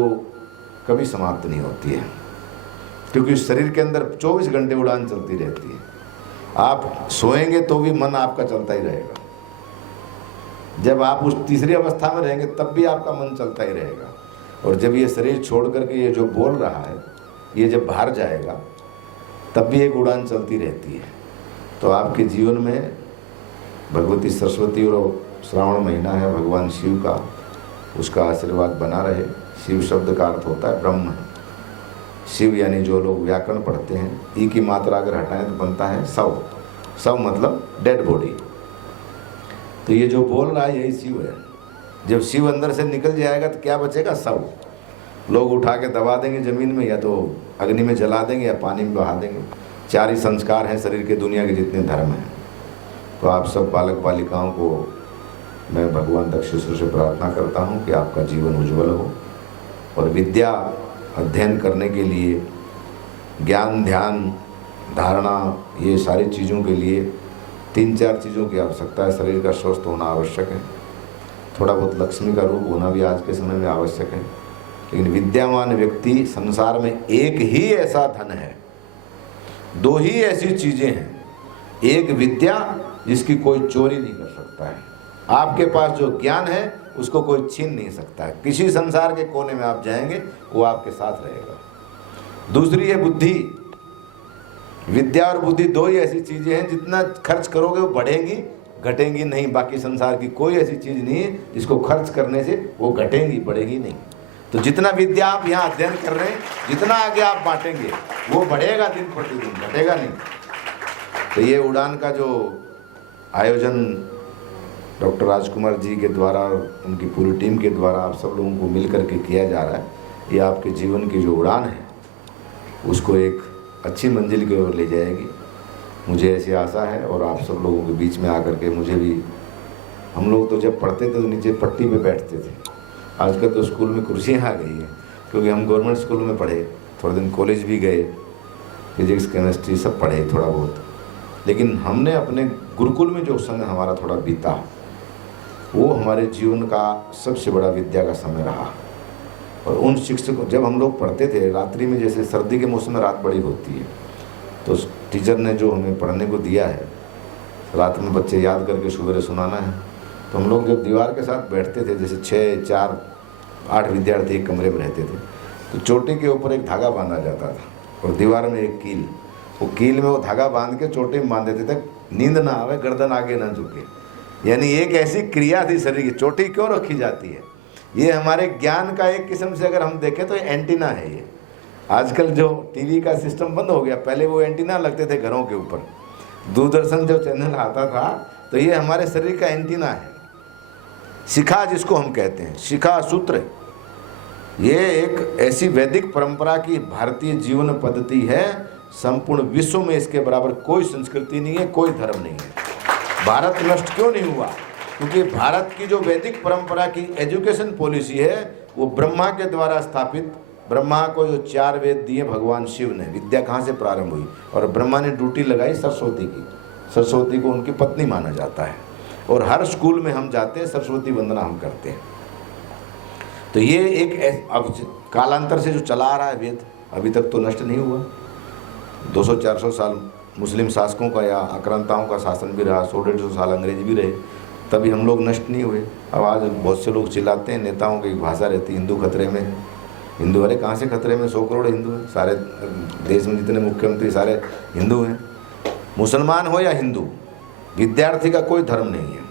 कभी समाप्त नहीं होती है, क्योंकि शरीर के अंदर 24 घंटे उड़ान चलती रहती है। आप सोएंगे तो भी मन आपका चलता ही रहेगा, जब आप उस तीसरी अवस्था में रहेंगे तब भी आपका मन चलता ही रहेगा। और जब ये शरीर छोड़ करके ये जो बोल रहा है ये जब बाहर जाएगा तब भी एक उड़ान चलती रहती है। तो आपके जीवन में भगवती सरस्वती और श्रावण महीना है भगवान शिव का, उसका आशीर्वाद बना रहे। शिव शब्द का अर्थ होता है ब्रह्म। शिव यानी जो लोग व्याकरण पढ़ते हैं, ई की मात्रा अगर हटाएं तो बनता है शव। शव मतलब डेड बॉडी। तो ये जो बोल रहा है यही शिव है। जब शिव अंदर से निकल जाएगा तो क्या बचेगा? शव। लोग उठा के दबा देंगे ज़मीन में, या तो अग्नि में जला देंगे या पानी में बहा देंगे। 4 ही संस्कार हैं शरीर के, दुनिया के जितने धर्म हैं। तो आप सब बालक बालिकाओं को मैं भगवान दक्षेश्वर से प्रार्थना करता हूँ कि आपका जीवन उज्जवल हो और विद्या अध्ययन करने के लिए, ज्ञान ध्यान धारणा ये सारी चीज़ों के लिए 3-4 चीज़ों की आवश्यकता है। शरीर का स्वस्थ होना आवश्यक है, थोड़ा बहुत लक्ष्मी का रूप होना भी आज के समय में आवश्यक है। लेकिन विद्यावान व्यक्ति, संसार में एक ही ऐसा धन है, 2 ही ऐसी चीज़ें हैं। एक विद्या जिसकी कोई चोरी नहीं कर सकता है, आपके पास जो ज्ञान है उसको कोई छीन नहीं सकता है। किसी संसार के कोने में आप जाएंगे वो आपके साथ रहेगा। दूसरी है बुद्धि। विद्या और बुद्धि 2 ही ऐसी चीज़ें हैं, जितना खर्च करोगे वो बढ़ेंगी, घटेंगी नहीं। बाकी संसार की कोई ऐसी चीज़ नहीं है जिसको खर्च करने से वो घटेंगी, बढ़ेगी नहीं। तो जितना विद्या आप यहाँ अध्ययन कर रहे हैं, जितना आगे आप बांटेंगे वो बढ़ेगा दिन प्रतिदिन, घटेगा नहीं। तो ये उड़ान का जो आयोजन डॉक्टर राजकुमार जी के द्वारा, उनकी पूरी टीम के द्वारा आप सब लोगों को मिल करके किया जा रहा है, ये आपके जीवन की जो उड़ान है उसको एक अच्छी मंजिल की ओर ले जाएगी, मुझे ऐसी आशा है। और आप सब लोगों के बीच में आकर के मुझे भी, हम लोग तो जब पढ़ते थे तो नीचे पट्टी पे बैठते थे, आजकल तो स्कूल में कुर्सियाँ आ गई हैं, क्योंकि हम गवर्नमेंट स्कूल में पढ़े, थोड़े दिन कॉलेज भी गए, फिजिक्स केमिस्ट्री सब पढ़े थोड़ा बहुत, लेकिन हमने अपने गुरुकुल में जो समय हमारा थोड़ा बीता, वो हमारे जीवन का सबसे बड़ा विद्या का समय रहा। और उन शिक्षकों, जब हम लोग पढ़ते थे रात्रि में, जैसे सर्दी के मौसम में रात बड़ी होती है, तो टीचर ने जो हमें पढ़ने को दिया है, रात में बच्चे याद करके सुबह सुनाना है, तो हम लोग जब दीवार के साथ बैठते थे, जैसे 6, 4, 8 विद्यार्थी एक कमरे में रहते थे, तो चोटी के ऊपर एक धागा बांधा जाता था और दीवार में एक कील, वो कील में वो धागा बांध के चोटी में बांध देते थे, नींद ना आवे, गर्दन आगे ना झुके। यानी एक ऐसी क्रिया थी शरीर की। चोटी क्यों रखी जाती है? ये हमारे ज्ञान का एक किस्म से अगर हम देखें तो एंटीना है ये। आजकल जो टीवी का सिस्टम बंद हो गया, पहले वो एंटीना लगते थे घरों के ऊपर, दूरदर्शन जो चैनल आता था, तो ये हमारे शरीर का एंटीना है। शिखा जिसको हम कहते हैं, शिखा सूत्र, ये एक ऐसी वैदिक परंपरा की भारतीय जीवन पद्धति है, संपूर्ण विश्व में इसके बराबर कोई संस्कृति नहीं है, कोई धर्म नहीं है। भारत नष्ट क्यों नहीं हुआ? क्योंकि भारत की जो वैदिक परंपरा की एजुकेशन पॉलिसी है, वो ब्रह्मा के द्वारा स्थापित, ब्रह्मा को जो 4 वेद दिए भगवान शिव ने, विद्या कहाँ से प्रारंभ हुई? और ब्रह्मा ने ड्यूटी लगाई सरस्वती की, सरस्वती को उनकी पत्नी माना जाता है, और हर स्कूल में हम जाते हैं, सरस्वती वंदना हम करते हैं। तो ये एक अब कालांतर से जो चला आ रहा है वेद, अभी तक तो नष्ट नहीं हुआ। 200-400 साल मुस्लिम शासकों का या आक्रांताओं का शासन भी रहा, 100-150 साल अंग्रेज भी रहे, तभी हम लोग नष्ट नहीं हुए। अब आज बहुत से लोग चिल्लाते हैं, नेताओं की भाषा रहती है, हिंदू खतरे में, हिंदू। अरे कहाँ से खतरे में? 100 करोड़ हिंदू हैं, सारे देश में जितने मुख्यमंत्री सारे हिंदू हैं। मुसलमान हो या हिंदू, विद्यार्थी का कोई धर्म नहीं है।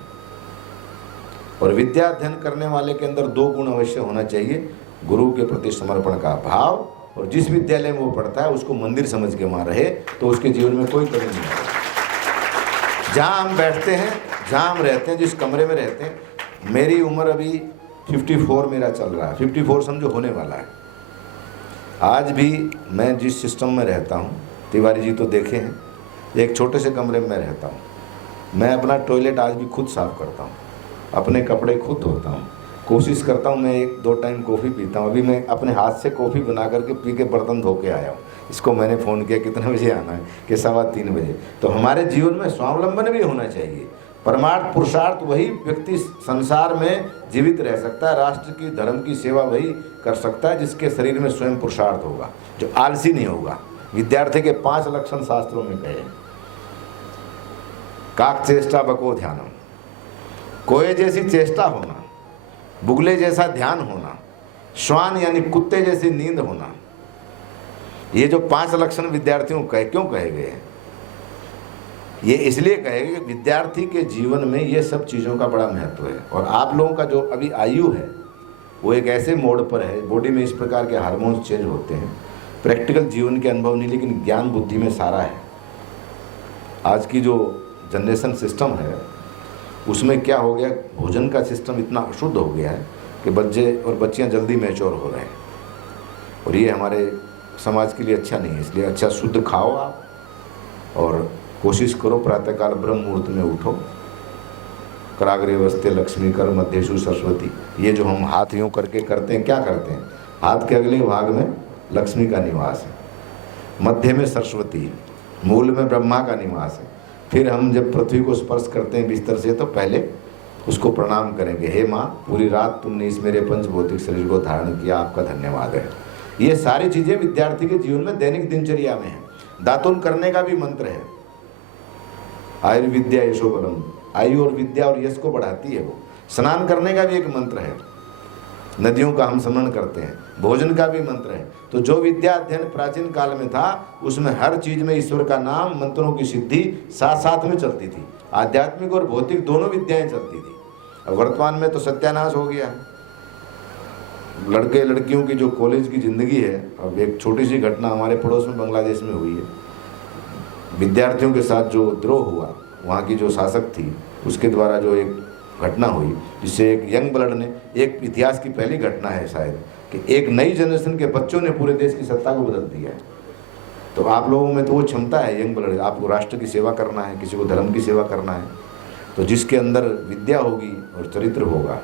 और विद्या अध्ययन करने वाले के अंदर 2 गुण अवश्य होना चाहिए, गुरु के प्रति समर्पण का भाव, और जिस विद्यालय में वो पढ़ता है उसको मंदिर समझ के वहाँ रहे, तो उसके जीवन में कोई कमी नहीं है। जहाँ हम बैठते हैं, जहाँ हम रहते हैं, जिस कमरे में रहते हैं, मेरी उम्र अभी 54 मेरा चल रहा है, 54 समझो होने वाला है। आज भी मैं जिस सिस्टम में रहता हूँ, तिवारी जी तो देखे हैं, एक छोटे से कमरे में मैं रहता हूँ। मैं अपना टॉयलेट आज भी खुद साफ़ करता हूँ, अपने कपड़े खुद धोता हूँ, कोशिश करता हूँ, मैं 1-2 टाइम कॉफ़ी पीता हूँ। अभी मैं अपने हाथ से कॉफ़ी बना करके पी के बर्तन धो के आया हूँ। इसको मैंने फ़ोन किया कितने बजे आना है, कि 3:15 बजे। तो हमारे जीवन में स्वावलंबन भी होना चाहिए। परमार्थ पुरुषार्थ वही व्यक्ति संसार में जीवित रह सकता है, राष्ट्र की धर्म की सेवा वही कर सकता है जिसके शरीर में स्वयं पुरुषार्थ होगा, जो आलसी नहीं होगा। विद्यार्थी के 5 लक्षण शास्त्रों में कहे, काक चेष्टा बको ध्यानम, कोए जैसी चेष्टा होना, बुगले जैसा ध्यान होना, श्वान यानी कुत्ते जैसी नींद होना। ये जो 5 लक्षण विद्यार्थियों को क्यों कहे गए हैं? ये इसलिए कहे गए कि विद्यार्थी के जीवन में ये सब चीज़ों का बड़ा महत्व है। और आप लोगों का जो अभी आयु है, वो एक ऐसे मोड़ पर है, बॉडी में इस प्रकार के हार्मोन्स चेंज होते हैं, प्रैक्टिकल जीवन के अनुभव नहीं, लेकिन ज्ञान बुद्धि में सारा है। आज की जो जनरेशन सिस्टम है, उसमें क्या हो गया, भोजन का सिस्टम इतना अशुद्ध हो गया है कि बच्चे और बच्चियां जल्दी मैच्योर हो रहे हैं, और ये हमारे समाज के लिए अच्छा नहीं है। इसलिए अच्छा शुद्ध खाओ आप, और कोशिश करो प्रातःकाल ब्रह्म मुहूर्त में उठो। कराग्रे वस्ते लक्ष्मी कर मध्येषु सरस्वती, ये जो हम हाथ यूँ करके करते हैं, क्या करते हैं? हाथ के अगले भाग में लक्ष्मी का निवास है, मध्य में सरस्वती, मूल में ब्रह्मा का निवास है। फिर हम जब पृथ्वी को स्पर्श करते हैं बिस्तर से, तो पहले उसको प्रणाम करेंगे, हे माँ, पूरी रात तुमने इस मेरे पंचभौतिक शरीर को धारण किया, आपका धन्यवाद है। ये सारी चीज़ें विद्यार्थी के जीवन में दैनिक दिनचर्या में है। दातुन करने का भी मंत्र है, आयुर्विद्या यशो बलम, आयु और विद्या और यश को बढ़ाती है वो। स्नान करने का भी एक मंत्र है, नदियों का हम स्मरण करते हैं, भोजन का भी मंत्र है। तो जो विद्या अध्ययन प्राचीन काल में था, उसमें हर चीज में ईश्वर का नाम, मंत्रों की सिद्धि साथ साथ में चलती थी। आध्यात्मिक और भौतिक दोनों विद्याएं चलती थी। अब वर्तमान में तो सत्यानाश हो गया है। लड़के लड़कियों की जो कॉलेज की ज़िंदगी है, अब एक छोटी सी घटना हमारे पड़ोस में बांग्लादेश में हुई है। विद्यार्थियों के साथ जो द्रोह हुआ, वहाँ की जो शासक थी, उसके द्वारा जो एक घटना हुई, जिससे एक यंग ब्लड ने, एक इतिहास की पहली घटना है शायद, कि एक नई जनरेशन के बच्चों ने पूरे देश की सत्ता को बदल दिया है। तो आप लोगों में तो वो क्षमता है यंग ब्लड, आपको राष्ट्र की सेवा करना है, किसी को धर्म की सेवा करना है, तो जिसके अंदर विद्या होगी और चरित्र होगा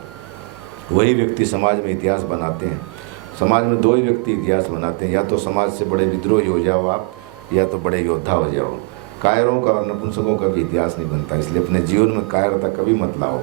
वही व्यक्ति समाज में इतिहास बनाते हैं। समाज में दो ही व्यक्ति इतिहास बनाते हैं, या तो समाज से बड़े विद्रोही हो जाओ आप, या तो बड़े योद्धा हो जाओ। कायरों का और नपुंसकों का भी इतिहास नहीं बनता। इसलिए अपने जीवन में कायरता कभी मत लाओ,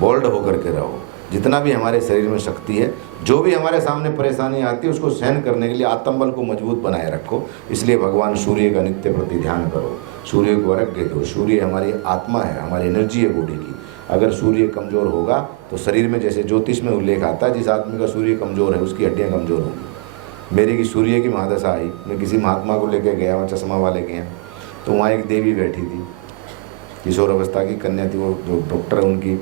बोल्ड होकर के रहो। जितना भी हमारे शरीर में शक्ति है, जो भी हमारे सामने परेशानी आती है, उसको सहन करने के लिए आत्मबल को मजबूत बनाए रखो। इसलिए भगवान सूर्य का नित्य प्रति ध्यान करो, सूर्य को अर्घ्य दो। सूर्य हमारी आत्मा है, हमारी एनर्जी है बॉडी की। अगर सूर्य कमज़ोर होगा तो शरीर में, जैसे ज्योतिष में उल्लेख आता है, जिस आदमी का सूर्य कमज़ोर है उसकी हड्डियाँ कमज़ोर होंगी। मेरी की सूर्य की महादशा आई, मैं किसी महात्मा को लेकर गया, वहाँ चश्मा वाले के यहाँ, तो वहाँ एक देवी बैठी थी, किशोर अवस्था की कन्या थी। वो जो डॉक्टर है उनकी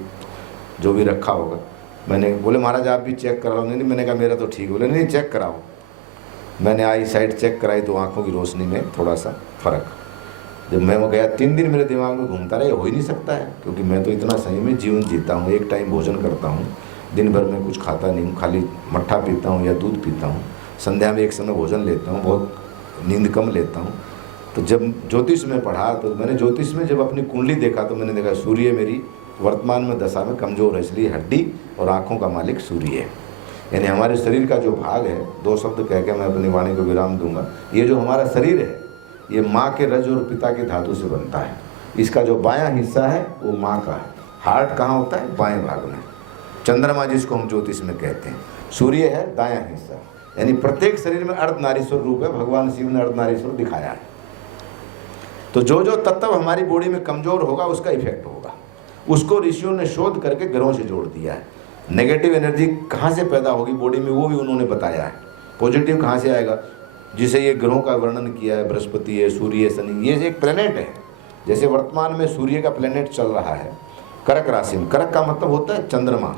जो भी रखा होगा, मैंने बोले महाराज आप भी चेक करा लो। नहीं, मैंने कहा मेरा तो ठीक। बोले नहीं चेक कराओ। मैंने आई साइड चेक कराई तो आंखों की रोशनी में थोड़ा सा फर्क। जब मैं वो गया 3 दिन मेरे दिमाग में घूमता रहा, ये हो ही नहीं सकता है, क्योंकि मैं तो इतना सही में जीवन जीता हूँ। एक टाइम भोजन करता हूँ, दिन भर में कुछ खाता नहीं हूँ, खाली मट्ठा पीता हूँ या दूध पीता हूँ। संध्या में एक समय भोजन लेता हूँ, बहुत नींद कम लेता हूँ। तो जब ज्योतिष में पढ़ा तो मैंने ज्योतिष में जब अपनी कुंडली देखा तो मैंने देखा सूर्य मेरी वर्तमान में दशा में कमज़ोर है, इसलिए हड्डी और आँखों का मालिक सूर्य है। यानी हमारे शरीर का जो भाग है, 2 शब्द कह के मैं अपनी वाणी को विराम दूंगा। ये जो हमारा शरीर है, ये माँ के रज और पिता की धातु से बनता है। इसका जो बायां हिस्सा है वो माँ का है। हार्ट कहाँ होता है? बाएं भाग में। चंद्रमा जिसको हम ज्योतिष में कहते हैं, सूर्य है दायां हिस्सा। यानी प्रत्येक शरीर में अर्धनारीश्वर रूप है, भगवान शिव ने अर्धनारीश्वर दिखाया है। तो जो जो तत्व हमारी बॉडी में कमजोर होगा उसका इफेक्ट होगा। उसको ऋषियों ने शोध करके ग्रहों से जोड़ दिया है। नेगेटिव एनर्जी कहाँ से पैदा होगी बॉडी में वो भी उन्होंने बताया है, पॉजिटिव कहाँ से आएगा, जिसे ये ग्रहों का वर्णन किया है। बृहस्पति है, सूर्य है, शनि, ये एक प्लेनेट है। जैसे वर्तमान में सूर्य का प्लेनेट चल रहा है कर्क राशि में। कर्क का मतलब होता है चंद्रमा,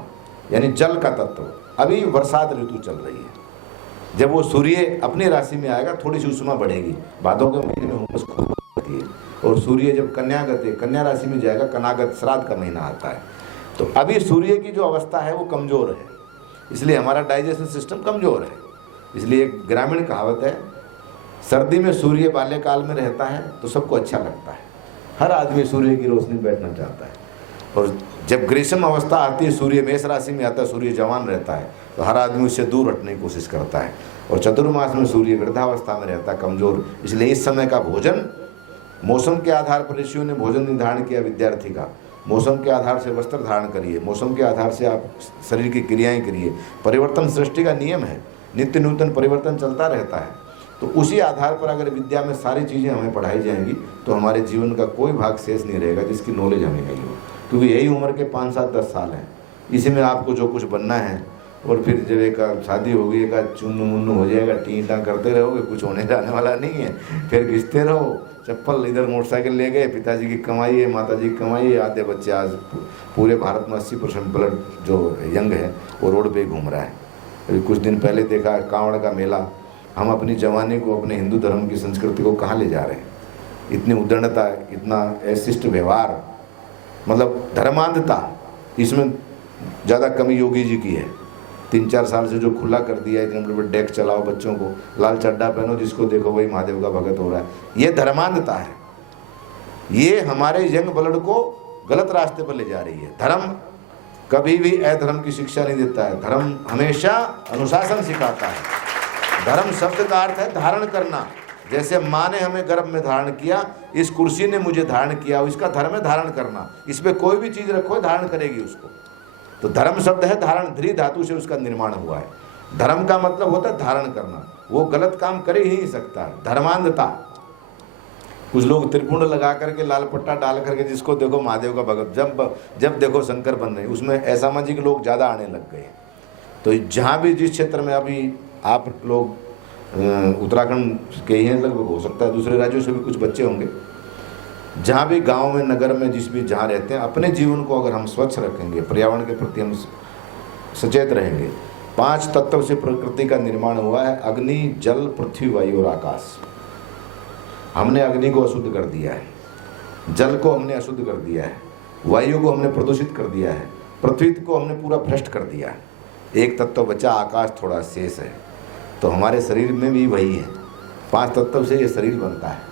यानी जल का तत्व। अभी बरसात ऋतु चल रही है। जब वो सूर्य अपनी राशि में आएगा थोड़ी सी उष्मा बढ़ेगी, भादों के महीने में उमस होती है। और सूर्य जब कन्यागत है, कन्या राशि में जाएगा, कनागत श्राद्ध का महीना आता है। तो अभी सूर्य की जो अवस्था है वो कमज़ोर है, इसलिए हमारा डाइजेशन सिस्टम कमज़ोर है। इसलिए एक ग्रामीण कहावत है, सर्दी में सूर्य बाल्यकाल में रहता है तो सबको अच्छा लगता है। हर आदमी सूर्य की रोशनी में बैठना चाहता है। और जब ग्रीष्म अवस्था आती है, सूर्य मेष राशि में आता है, सूर्य जवान रहता है, तो हर आदमी उससे दूर हटने की कोशिश करता है। और चतुर्मास में सूर्य वृद्धावस्था में रहता है, कमज़ोर। इसलिए इस समय का भोजन मौसम के आधार पर ऋषियों ने भोजन निर्धारण किया विद्यार्थी का। मौसम के आधार से वस्त्र धारण करिए, मौसम के आधार से आप शरीर की क्रियाएं करिए। परिवर्तन सृष्टि का नियम है, नित्य नूतन परिवर्तन चलता रहता है। तो उसी आधार पर अगर विद्या में सारी चीज़ें हमें पढ़ाई जाएंगी तो हमारे जीवन का कोई भाग शेष नहीं रहेगा जिसकी नॉलेज हमें नहीं हो। क्योंकि यही उम्र के 5, 7, 10 साल हैं, इसी में आपको जो कुछ बनना है। और फिर जब एक शादी होगी, एक चुन्नू मुन्नू हो जाएगा, टी टाँ करते रहोगे, कुछ होने जाने वाला नहीं है। फिर घिसते रहो, चप्पल इधर मोटरसाइकिल ले गए, पिताजी की कमाई है, माता जी की कमाई है। आधे बच्चे आज पूरे भारत में 80% ब्लड जो यंग है वो रोड पे घूम रहा है। अभी कुछ दिन पहले देखा कांवड़ का मेला। हम अपनी जवानी को, अपने हिंदू धर्म की संस्कृति को कहाँ ले जा रहे हैं? इतनी उद्दंडता, इतना अशिष्ट व्यवहार, मतलब धर्मांधता, इसमें ज़्यादा कमी योगी जी की है। 3-4 साल से जो खुला कर दिया है, इतने बड़े डेक चलाओ बच्चों को, लाल चड्डा पहनो, जिसको देखो वही महादेव का भगत हो रहा है, ये धर्मांधता है। ये हमारे यंग ब्लड को गलत रास्ते पर ले जा रही है। धर्म कभी भी अधर्म की शिक्षा नहीं देता है, धर्म हमेशा अनुशासन सिखाता है। धर्म शब्द का अर्थ है धारण करना। जैसे माँ ने हमें गर्भ में धारण किया, इस कुर्सी ने मुझे धारण किया, इसका धर्म है धारण करना। इस पर कोई भी चीज़ रखो धारण करेगी उसको। तो धर्म शब्द है धारण, ध्री धातु से उसका निर्माण हुआ है। धर्म का मतलब होता है धारण करना। वो गलत काम कर ही नहीं सकता। धर्मांधता, कुछ लोग त्रिपुंड लगा करके, लाल पट्टा डाल करके, जिसको देखो महादेव का भगत, जब देखो शंकर बन रहे, उसमें असामाजिक लोग ज़्यादा आने लग गए। तो जहाँ भी जिस क्षेत्र में अभी आप लोग उत्तराखंड के ही हैं, लगभग हो सकता है दूसरे राज्यों से भी कुछ बच्चे होंगे, जहाँ भी गांव में, नगर में, जिस भी जहाँ रहते हैं, अपने जीवन को अगर हम स्वच्छ रखेंगे, पर्यावरण के प्रति हम सचेत रहेंगे। 5 तत्व से प्रकृति का निर्माण हुआ है, अग्नि, जल, पृथ्वी, वायु और आकाश। हमने अग्नि को अशुद्ध कर दिया है, जल को हमने अशुद्ध कर दिया है, वायु को हमने प्रदूषित कर दिया है, पृथ्वी को हमने पूरा भ्रष्ट कर दिया है। एक तत्व बचा, आकाश थोड़ा शेष है। तो हमारे शरीर में भी वही है। 5 तत्व से ये शरीर बनता है।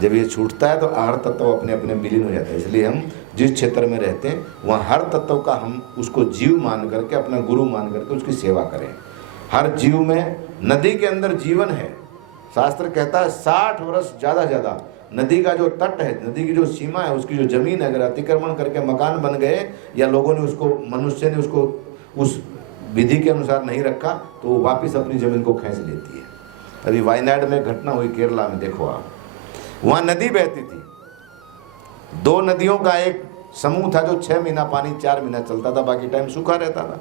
जब ये छूटता है तो हर तत्व अपने अपने विलीन हो जाता है। इसलिए हम जिस क्षेत्र में रहते हैं वहाँ हर तत्व का हम उसको जीव मान करके, अपना गुरु मान करके उसकी सेवा करें। हर जीव में, नदी के अंदर जीवन है। शास्त्र कहता है 60 वर्ष ज़्यादा नदी का जो तट है, नदी की जो सीमा है, उसकी जो जमीन है, अगर अतिक्रमण करके मकान बन गए या लोगों ने उसको, मनुष्य ने उसको उस विधि के अनुसार नहीं रखा तो वो वापस अपनी जमीन को खींच लेती है। अभी वायनाड में घटना हुई केरला में, देखो आप, वहाँ नदी बहती थी। 2 नदियों का एक समूह था जो 6 महीना पानी 4 महीना चलता था, बाकी टाइम सूखा रहता था।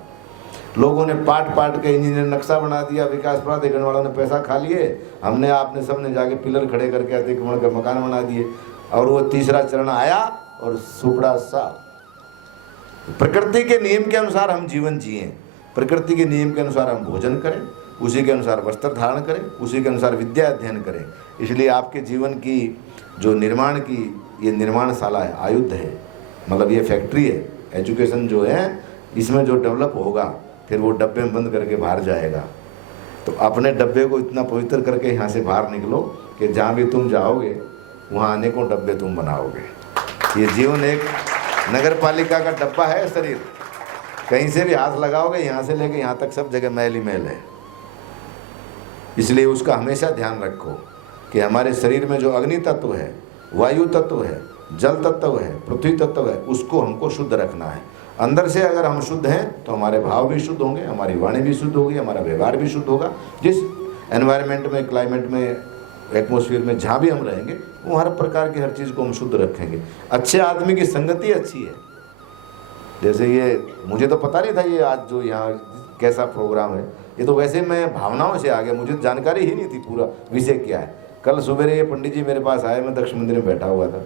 लोगों ने पाट के इंजीनियर नक्शा बना दिया, विकास प्राधिकरण वालों ने पैसा खा लिए, हमने आपने सबने जाके पिलर खड़े करके अतिक्रमण कर मकान बना दिए। और वो तीसरा चरण आया और सुपड़ा साफ। प्रकृति के नियम के अनुसार हम जीवन जिए, प्रकृति के नियम के अनुसार हम भोजन करें, उसी के अनुसार वस्त्र धारण करें, उसी के अनुसार विद्या अध्ययन करें। इसलिए आपके जीवन की जो निर्माण की ये निर्माणशाला है, आयुध है, मतलब ये फैक्ट्री है। एजुकेशन जो है इसमें जो डेवलप होगा फिर वो डब्बे में बंद करके बाहर जाएगा। तो अपने डब्बे को इतना पवित्र करके यहाँ से बाहर निकलो कि जहाँ भी तुम जाओगे वहाँ अनेकों डब्बे तुम बनाओगे। ये जीवन एक नगर पालिका का डब्बा है। शरीर कहीं से भी हाथ लगाओगे, यहाँ से लेके यहाँ तक सब जगह मैल ही मैल है। इसलिए उसका हमेशा ध्यान रखो कि हमारे शरीर में जो अग्नि तत्व है, वायु तत्व है, जल तत्व है, पृथ्वी तत्व है, उसको हमको शुद्ध रखना है। अंदर से अगर हम शुद्ध हैं तो हमारे भाव भी शुद्ध होंगे, हमारी वाणी भी शुद्ध होगी, हमारा व्यवहार भी शुद्ध होगा। जिस एनवायरनमेंट में, क्लाइमेट में, एटमॉस्फेयर में जहाँ भी हम रहेंगे वो हर प्रकार की हर चीज़ को हम शुद्ध रखेंगे। अच्छे आदमी की संगति अच्छी है। जैसे ये मुझे तो पता नहीं था ये आज जो यहाँ कैसा प्रोग्राम है, ये तो वैसे मैं भावनाओं से आ गया, मुझे जानकारी ही नहीं थी पूरा विषय क्या है। कल सुबह ये पंडित जी मेरे पास आए, मैं दक्ष मंदिर में बैठा हुआ था,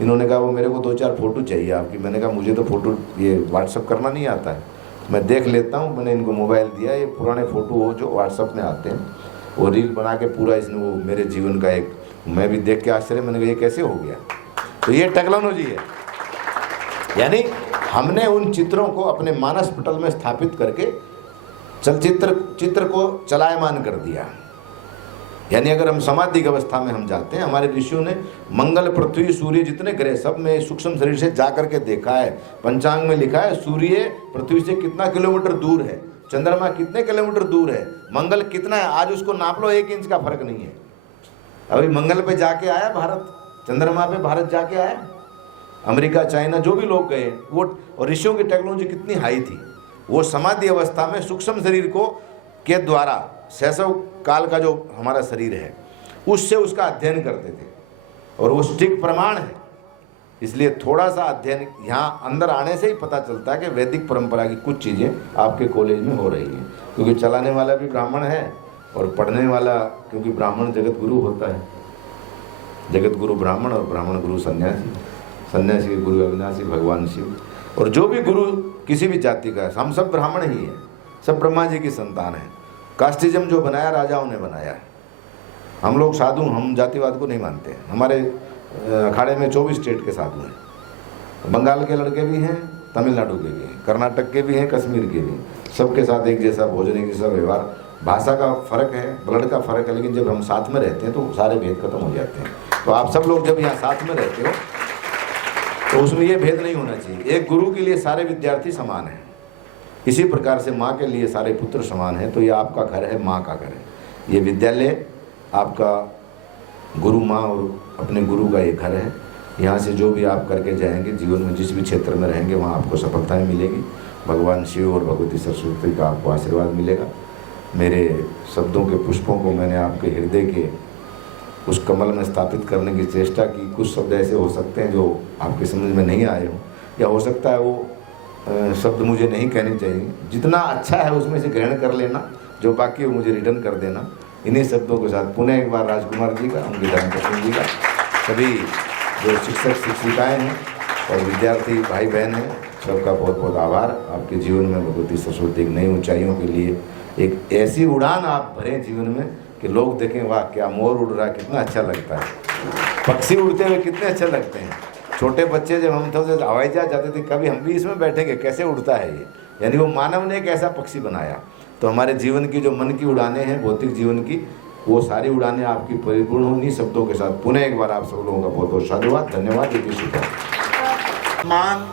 इन्होंने कहा वो मेरे को 2-4 फोटो चाहिए आपकी। मैंने कहा मुझे तो फ़ोटो ये व्हाट्सअप करना नहीं आता है, मैं देख लेता हूँ। मैंने इनको मोबाइल दिया, ये पुराने फ़ोटो हो जो व्हाट्सअप में आते हैं, वो रील बना के पूरा इसने वो मेरे जीवन का एक, मैं भी देख के आश्चर्य, मैंने कहा ये कैसे हो गया। तो ये टेक्नोलॉजी है, यानी हमने उन चित्रों को अपने मानस पटल में स्थापित करके चित्र को चलायमान कर दिया। यानी अगर हम समाधि की अवस्था में हम जाते हैं, हमारे ऋषियों ने मंगल, पृथ्वी, सूर्य जितने ग्रह सब में सूक्ष्म शरीर से जा करके देखा है। पंचांग में लिखा है सूर्य पृथ्वी से कितना किलोमीटर दूर है, चंद्रमा कितने किलोमीटर दूर है, मंगल कितना है, आज उसको नाप लो 1 इंच का फर्क नहीं है। अभी मंगल पे जाके आया भारत, चंद्रमा पे भारत जाके आया, अमेरिका, चाइना जो भी लोग गए वो, और ऋषियों की टेक्नोलॉजी कितनी हाई थी। वो समाधि अवस्था में सूक्ष्म शरीर को के द्वारा शैशव काल का जो हमारा शरीर है उससे उसका अध्ययन करते थे, और वो स्टिक प्रमाण है। इसलिए थोड़ा सा अध्ययन यहाँ अंदर आने से ही पता चलता है कि वैदिक परंपरा की कुछ चीज़ें आपके कॉलेज में हो रही हैं, क्योंकि चलाने वाला भी ब्राह्मण है और पढ़ने वाला, क्योंकि ब्राह्मण जगत गुरु होता है, जगत गुरु ब्राह्मण और ब्राह्मण गुरु सन्यासी, सन्यासी के गुरु अविनाशी भगवान शिव। और जो भी गुरु किसी भी जाति का है, हम सब ब्राह्मण ही हैं, सब ब्रह्मा जी की संतान हैं। कास्टिज्म जो बनाया राजाओं ने बनाया है। हम लोग साधु, हम जातिवाद को नहीं मानते हैं। हमारे अखाड़े में 24 स्टेट के साधु हैं, बंगाल के लड़के भी हैं, तमिलनाडु के भी हैं, कर्नाटक के भी हैं, कश्मीर के भी हैं। सबके साथ एक जैसा भोजन, एक जैसा व्यवहार, भाषा का फ़र्क है, ब्लड का फ़र्क है, लेकिन जब हम साथ में रहते हैं तो सारे भेद खत्म हो जाते हैं। तो आप सब लोग जब यहाँ साथ में रहते हो तो उसमें ये भेद नहीं होना चाहिए। एक गुरु के लिए सारे विद्यार्थी समान हैं, इसी प्रकार से माँ के लिए सारे पुत्र समान हैं। तो ये आपका घर है, माँ का घर है, ये विद्यालय आपका गुरु माँ और अपने गुरु का ये घर है। यहाँ से जो भी आप करके जाएंगे जीवन में, जिस भी क्षेत्र में रहेंगे वहाँ आपको सफलताएं मिलेगी। भगवान शिव और भगवती सरस्वती का आपको आशीर्वाद मिलेगा। मेरे शब्दों के पुष्पों को मैंने आपके हृदय के उस कमल में स्थापित करने की चेष्टा की। कुछ शब्द ऐसे हो सकते हैं जो आपके समझ में नहीं आए हों, या हो सकता है वो शब्द मुझे नहीं कहने चाहिए। जितना अच्छा है उसमें से ग्रहण कर लेना, जो बाकी है मुझे रिटर्न कर देना। इन्हीं शब्दों के साथ पुनः एक बार राजकुमार जी का, उनकी धर्मपत्नी जी का, सभी जो शिक्षक शिक्षिकाएँ हैं और विद्यार्थी भाई बहन हैं, सबका बहुत बहुत आभार। आपके जीवन में भगवती सरस्वती एक नई ऊंचाइयों के लिए एक ऐसी उड़ान आप भरें जीवन में कि लोग देखें, वाह क्या मोर उड़ रहा है, कितना अच्छा लगता है, पक्षी उड़ते हुए कितने अच्छे लगते हैं। छोटे बच्चे जब हम थे हवाई जहाज जाते थे, कभी हम भी इसमें बैठेंगे, कैसे उड़ता है ये। यानी वो मानव ने एक ऐसा पक्षी बनाया। तो हमारे जीवन की जो मन की उड़ानें हैं, भौतिक जीवन की, वो सारी उड़ानें आपकी परिपूर्ण हों। इन्हीं शब्दों के साथ पुनः एक बार आप सब लोगों का बहुत बहुत साधुवाद, धन्यवाद। मान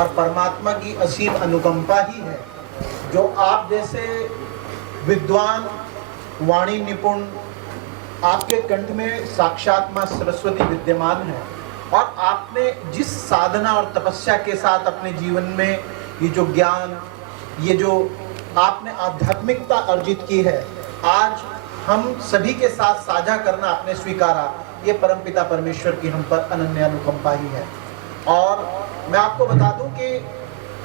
और परमात्मा की असीम अनुकंपा ही है जो आप जैसे विद्वान, वाणी निपुण, आपके कंठ में साक्षात मां सरस्वती विद्यमान है और आपने जिस साधना और तपस्या के साथ अपने जीवन में ये जो ज्ञान, ये जो आपने आध्यात्मिकता अर्जित की है, आज हम सभी के साथ साझा करना आपने स्वीकारा। ये परमपिता परमेश्वर की हम पर अनन्य अनुकंपा ही है। और मैं आपको बता दूं कि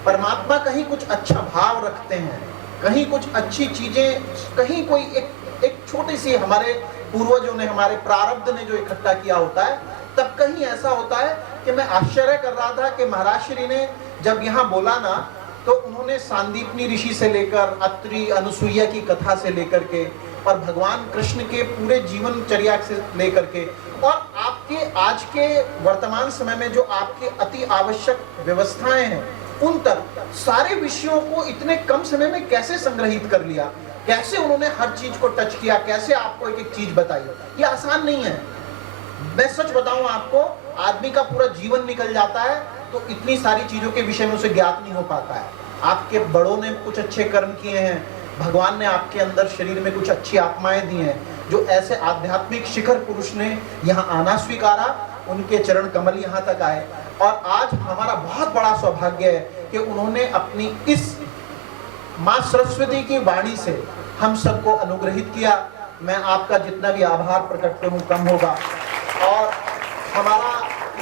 परमात्मा कहीं कुछ अच्छा भाव रखते हैं, कहीं कुछ अच्छी चीजें, कहीं कोई एक छोटी सी हमारे पूर्वजों ने, हमारे प्रारब्ध ने जो इकट्ठा किया होता है, तब कहीं ऐसा होता है कि मैं आश्चर्य कर रहा था कि महाराज श्री ने जब यहाँ बोला ना, तो उन्होंने सांदीपनी ऋषि से लेकर अत्रि अनुसुईया की कथा से लेकर के और भगवान कृष्ण के पूरे जीवनचर्या से लेकर के और आपके आज के वर्तमान समय में जो आपके अति आवश्यक व्यवस्थाएं हैं, उन तक सारे विषयों को इतने कम समय में कैसे संग्रहित कर लिया, कैसे उन्होंने हर चीज को टच किया, कैसे आपको एक एक चीज बताई, ये आसान नहीं है। मैं सच बताऊं आपको, आदमी का पूरा जीवन निकल जाता है तो इतनी सारी चीजों के विषय में उसे ज्ञात नहीं हो पाता है। आपके बड़ों ने कुछ अच्छे कर्म किए हैं, भगवान ने आपके अंदर शरीर में कुछ अच्छी आत्माएं दी हैं, जो ऐसे आध्यात्मिक शिखर पुरुष ने यहाँ आना स्वीकारा, उनके चरण कमल यहाँ तक आए। और आज हमारा बहुत बड़ा सौभाग्य है कि उन्होंने अपनी इस माँ सरस्वती की वाणी से हम सबको अनुग्रहित किया। मैं आपका जितना भी आभार प्रकट करूं कम होगा। और हमारा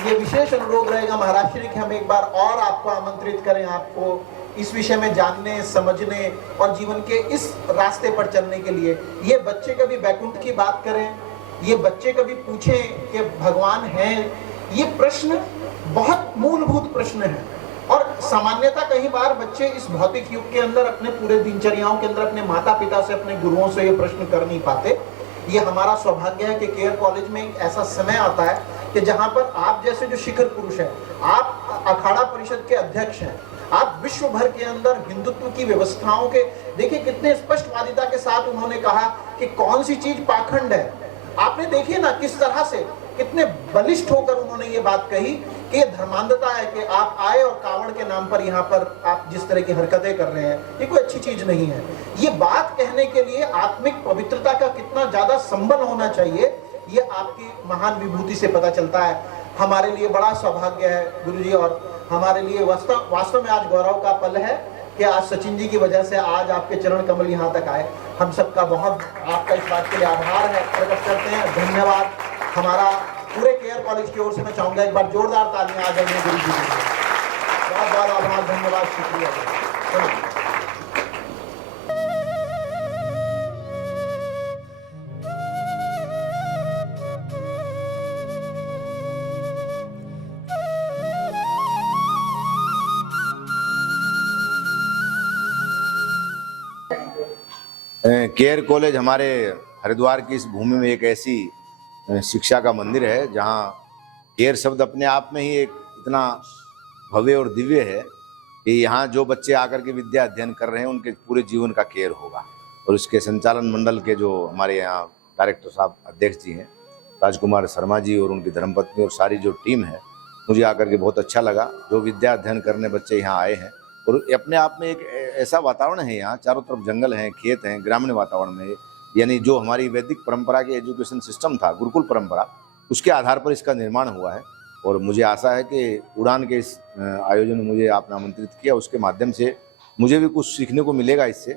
ये विशेष अनुरोध रहेगा महाराज श्री कि हम एक बार और आपको आमंत्रित करें, आपको इस विषय में जानने, समझने और जीवन के इस रास्ते पर चलने के लिए। ये बच्चे कभी वैकुंठ की बात करें, ये बच्चे कभी पूछें कि भगवान है, ये प्रश्न बहुत मूलभूत प्रश्न है। और सामान्यतः कई बार बच्चे इस भौतिक युग के अंदर अपने पूरे दिनचर्याओं के अंदर अपने माता पिता से, अपने गुरुओं से ये प्रश्न कर नहीं पाते। ये हमारा सौभाग्य है कि केयर कॉलेज में एक ऐसा समय आता है कि जहां पर आप जैसे जो शिखर पुरुष है, आप अखाड़ा परिषद के अध्यक्ष हैं, आप विश्व भर के अंदर हिंदुत्व की व्यवस्थाओं के, देखिए कितने स्पष्टवादिता के साथ उन्होंने कहा कि कौन सी चीज पाखंड है। आपने देखिए ना किस तरह से, कितने बलिष्ठ होकर उन्होंने ये बात कही कि धर्मांधता है कि आप आए और कावड़ के नाम पर यहाँ पर आप जिस तरह की हरकतें कर रहे हैं, ये कोई अच्छी चीज नहीं है। ये बात कहने के लिए आत्मिक पवित्रता का कितना ज्यादा संबल होना चाहिए, ये आपकी महान विभूति से पता चलता है। हमारे लिए बड़ा सौभाग्य है गुरुजी, और हमारे लिए वास्तव में आज गौरव का पल है कि आज सचिन जी की वजह से आज आपके चरण कमल यहाँ तक आए। हम सबका बहुत आपका इस बात के लिए आभार है, प्रकट करते हैं, धन्यवाद। हमारा पूरे केयर कॉलेज की ओर से मैं चाहूंगा एक बार जोरदार तालियां आ जाएंगे गुरु जी के लिए। बहुत बहुत आभार, धन्यवाद, शुक्रिया। केयर कॉलेज हमारे हरिद्वार की इस भूमि में एक ऐसी शिक्षा का मंदिर है जहाँ केयर शब्द अपने आप में ही एक इतना भव्य और दिव्य है कि यहाँ जो बच्चे आकर के विद्या अध्ययन कर रहे हैं उनके पूरे जीवन का केयर होगा। और इसके संचालन मंडल के जो हमारे यहाँ डायरेक्टर साहब अध्यक्ष जी हैं, राजकुमार शर्मा जी और उनकी धर्मपत्नी और सारी जो टीम है, मुझे आकर के बहुत अच्छा लगा। जो विद्या अध्ययन करने बच्चे यहाँ आए हैं और अपने आप में एक ऐसा वातावरण है, यहाँ चारों तरफ जंगल हैं, खेत हैं, ग्रामीण वातावरण में, यानी जो हमारी वैदिक परंपरा के एजुकेशन सिस्टम था, गुरुकुल परंपरा, उसके आधार पर इसका निर्माण हुआ है। और मुझे आशा है कि उड़ान के इस आयोजन में मुझे आपने आमंत्रित किया, उसके माध्यम से मुझे भी कुछ सीखने को मिलेगा इससे।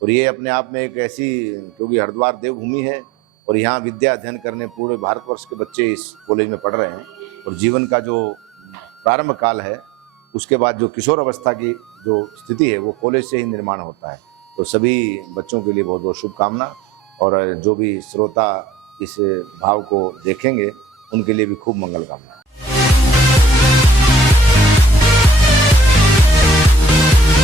और ये अपने आप में एक ऐसी, क्योंकि हरिद्वार देवभूमि है और यहाँ विद्या अध्ययन करने पूरे भारतवर्ष के बच्चे इस कॉलेज में पढ़ रहे हैं। और जीवन का जो प्रारंभ काल है, उसके बाद जो किशोर अवस्था की जो स्थिति है, वो कॉलेज से ही निर्माण होता है। तो सभी बच्चों के लिए बहुत बहुत शुभकामना, और जो भी श्रोता इस भाव को देखेंगे उनके लिए भी खूब मंगल कामना।